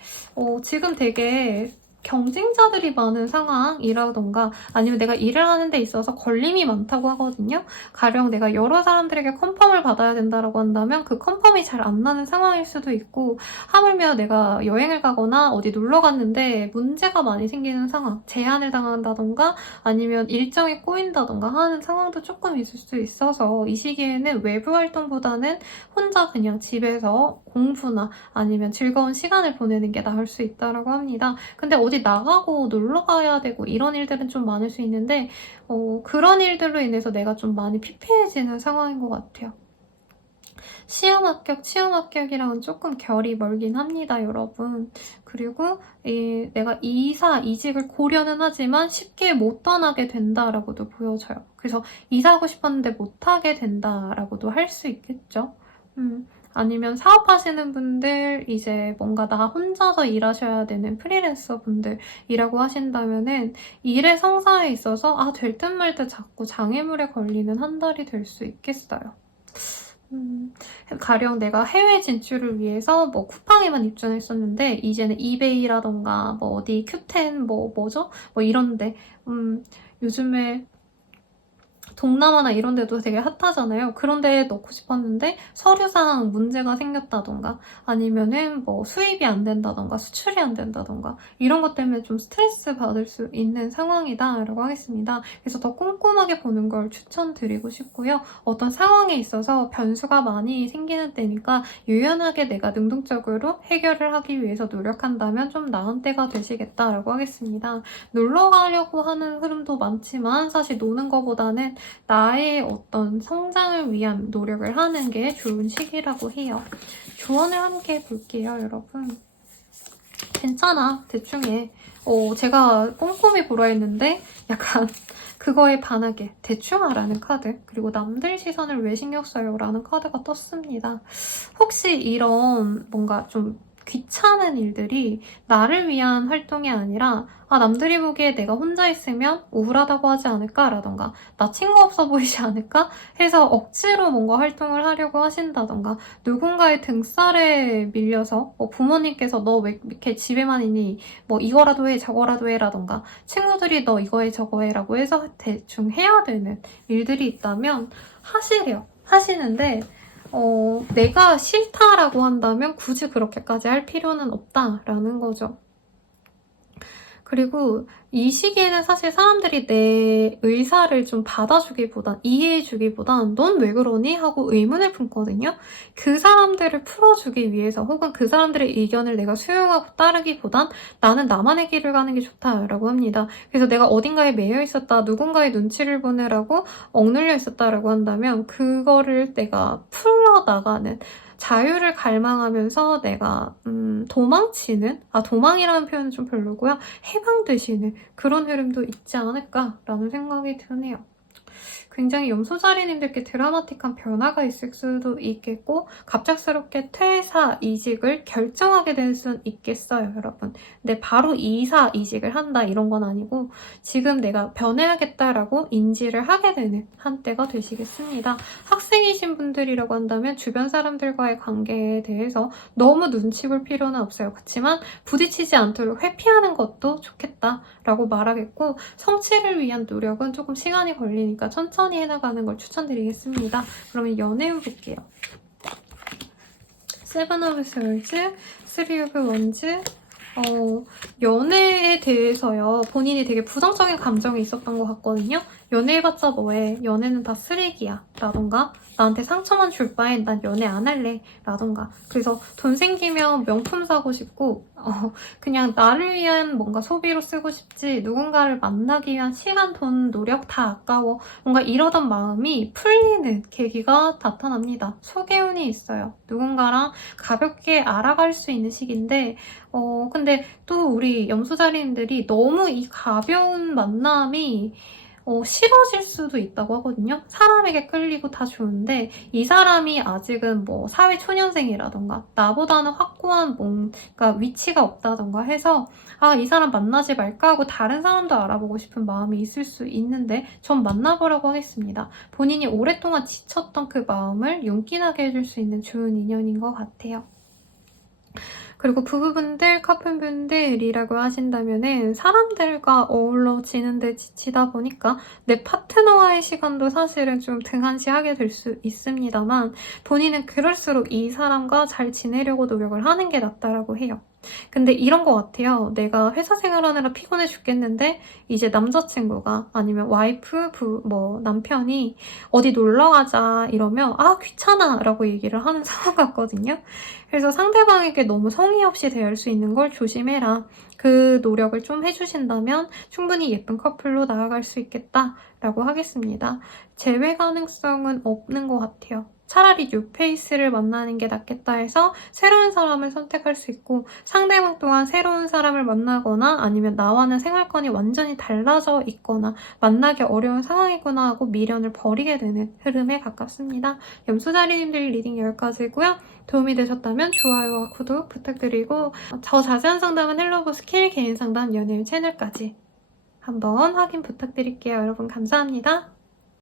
지금 되게 경쟁자들이 많은 상황이라던가 아니면 내가 일을 하는 데 있어서 걸림이 많다고 하거든요. 가령 내가 여러 사람들에게 컨펌을 받아야 된다고 한다면 그 컨펌이 잘 안 나는 상황일 수도 있고, 하물며 내가 여행을 가거나 어디 놀러 갔는데 문제가 많이 생기는 상황, 제한을 당한다던가 아니면 일정이 꼬인다던가 하는 상황도 조금 있을 수 있어서 이 시기에는 외부 활동보다는 혼자 그냥 집에서 공부나 아니면 즐거운 시간을 보내는 게 나을 수 있다고 합니다. 근데 어디 나가고 놀러 가야 되고 이런 일들은 좀 많을 수 있는데 그런 일들로 인해서 내가 좀 많이 피폐해지는 상황인 것 같아요. 시험 합격, 취업 합격이랑은 조금 결이 멀긴 합니다, 여러분. 그리고 내가 이사, 이직을 고려는 하지만 쉽게 못 떠나게 된다라고도 보여져요. 그래서 이사하고 싶었는데 못하게 된다라고도 할 수 있겠죠. 아니면 사업하시는 분들, 이제 뭔가 나 혼자서 일하셔야 되는 프리랜서 분들이라고 하신다면은 일의 성사에 있어서 될 듯 말 듯 자꾸 장애물에 걸리는 한 달이 될 수 있겠어요. 가령 내가 해외 진출을 위해서 뭐 쿠팡에만 입점했었는데 이제는 이베이라던가 뭐 어디 큐텐 뭐죠? 뭐 이런데 요즘에 동남아나 이런 데도 되게 핫하잖아요. 그런 데에 넣고 싶었는데 서류상 문제가 생겼다던가 아니면은 뭐 수입이 안 된다던가 수출이 안 된다던가 이런 것 때문에 좀 스트레스 받을 수 있는 상황이다라고 하겠습니다. 그래서 더 꼼꼼하게 보는 걸 추천드리고 싶고요. 어떤 상황에 있어서 변수가 많이 생기는 때니까 유연하게 내가 능동적으로 해결을 하기 위해서 노력한다면 좀 나은 때가 되시겠다라고 하겠습니다. 놀러 가려고 하는 흐름도 많지만 사실 노는 것보다는 나의 어떤 성장을 위한 노력을 하는 게 좋은 시기라고 해요. 조언을 함께 해볼게요, 여러분. 괜찮아, 대충 해. 제가 꼼꼼히 보라 했는데 약간 그거에 반하게 대충 하라는 카드, 그리고 남들 시선을 왜 신경 써요? 라는 카드가 떴습니다. 혹시 이런 뭔가 좀 귀찮은 일들이 나를 위한 활동이 아니라 남들이 보기에 내가 혼자 있으면 우울하다고 하지 않을까라던가 나 친구 없어 보이지 않을까 해서 억지로 뭔가 활동을 하려고 하신다던가 누군가의 등살에 밀려서 부모님께서 너 왜 이렇게 집에만 있니? 뭐 이거라도 해 저거라도 해라던가 친구들이 너 이거 해 저거 해라고 해서 대충 해야 되는 일들이 있다면 하시래요. 하시는데 내가 싫다라고 한다면 굳이 그렇게까지 할 필요는 없다라는 거죠. 그리고 이 시기에는 사실 사람들이 내 의사를 좀 받아주기보단 이해해주기보단 넌 왜 그러니? 하고 의문을 품거든요. 그 사람들을 풀어주기 위해서 혹은 그 사람들의 의견을 내가 수용하고 따르기보단 나는 나만의 길을 가는 게 좋다라고 합니다. 그래서 내가 어딘가에 매여 있었다, 누군가의 눈치를 보느라고 억눌려 있었다라고 한다면 그거를 내가 풀어나가는 자유를 갈망하면서 내가 도망치는, 도망이라는 표현은 좀 별로고요. 해방되시는 그런 흐름도 있지 않을까라는 생각이 드네요. 굉장히 염소자리님들께 드라마틱한 변화가 있을 수도 있겠고 갑작스럽게 퇴사, 이직을 결정하게 될 수는 있겠어요, 여러분. 근데 바로 이사, 이직을 한다 이런 건 아니고 지금 내가 변해야겠다라고 인지를 하게 되는 한때가 되시겠습니다. 학생이신 분들이라고 한다면 주변 사람들과의 관계에 대해서 너무 눈치 볼 필요는 없어요. 그렇지만 부딪히지 않도록 회피하는 것도 좋겠다라고 말하겠고 성취를 위한 노력은 조금 시간이 걸리니까 천천히 해나가는 걸 추천드리겠습니다. 그러면 연애운 볼게요. 세븐 오브 스월즈, 쓰리 오브 원즈. 연애에 대해서요. 본인이 되게 부정적인 감정이 있었던 것 같거든요. 연애해봤자 뭐해. 연애는 다 쓰레기야. 라던가 나한테 상처만 줄 바엔 난 연애 안 할래. 라던가 그래서 돈 생기면 명품 사고 싶고 그냥 나를 위한 뭔가 소비로 쓰고 싶지 누군가를 만나기 위한 시간, 돈, 노력 다 아까워. 뭔가 이러던 마음이 풀리는 계기가 나타납니다. 소개운이 있어요. 누군가랑 가볍게 알아갈 수 있는 시기인데 근데 또 우리 염소자리님들이 너무 이 가벼운 만남이 싫어질 수도 있다고 하거든요. 사람에게 끌리고 다 좋은데 이 사람이 아직은 뭐 사회 초년생이라던가 나보다는 확고한 뭔가 위치가 없다던가 해서 이 사람 만나지 말까 하고 다른 사람도 알아보고 싶은 마음이 있을 수 있는데 전 만나보라고 하겠습니다. 본인이 오랫동안 지쳤던 그 마음을 용기 나게 해줄 수 있는 좋은 인연인 것 같아요. 그리고 부부분들, 커플분들이라고 하신다면은 사람들과 어우러지는데 지치다 보니까 내 파트너와의 시간도 사실은 좀 등한시하게 될 수 있습니다만 본인은 그럴수록 이 사람과 잘 지내려고 노력을 하는 게 낫다라고 해요. 근데 이런 것 같아요. 내가 회사 생활하느라 피곤해 죽겠는데 이제 남자친구가 아니면 와이프, 남편이 어디 놀러 가자 이러면 아 귀찮아 라고 얘기를 하는 상황 같거든요. 그래서 상대방에게 너무 성의 없이 대할 수 있는 걸 조심해라. 그 노력을 좀 해주신다면 충분히 예쁜 커플로 나아갈 수 있겠다라고 하겠습니다. 재회 가능성은 없는 것 같아요. 차라리 뉴페이스를 만나는 게 낫겠다 해서 새로운 사람을 선택할 수 있고 상대방 또한 새로운 사람을 만나거나 아니면 나와는 생활권이 완전히 달라져 있거나 만나기 어려운 상황이구나 하고 미련을 버리게 되는 흐름에 가깝습니다. 염소자리님들 리딩 여기까지고요. 도움이 되셨다면 좋아요와 구독 부탁드리고 저 자세한 상담은 헬로보 스킬 개인 상담 연예인 채널까지 한번 확인 부탁드릴게요. 여러분 감사합니다.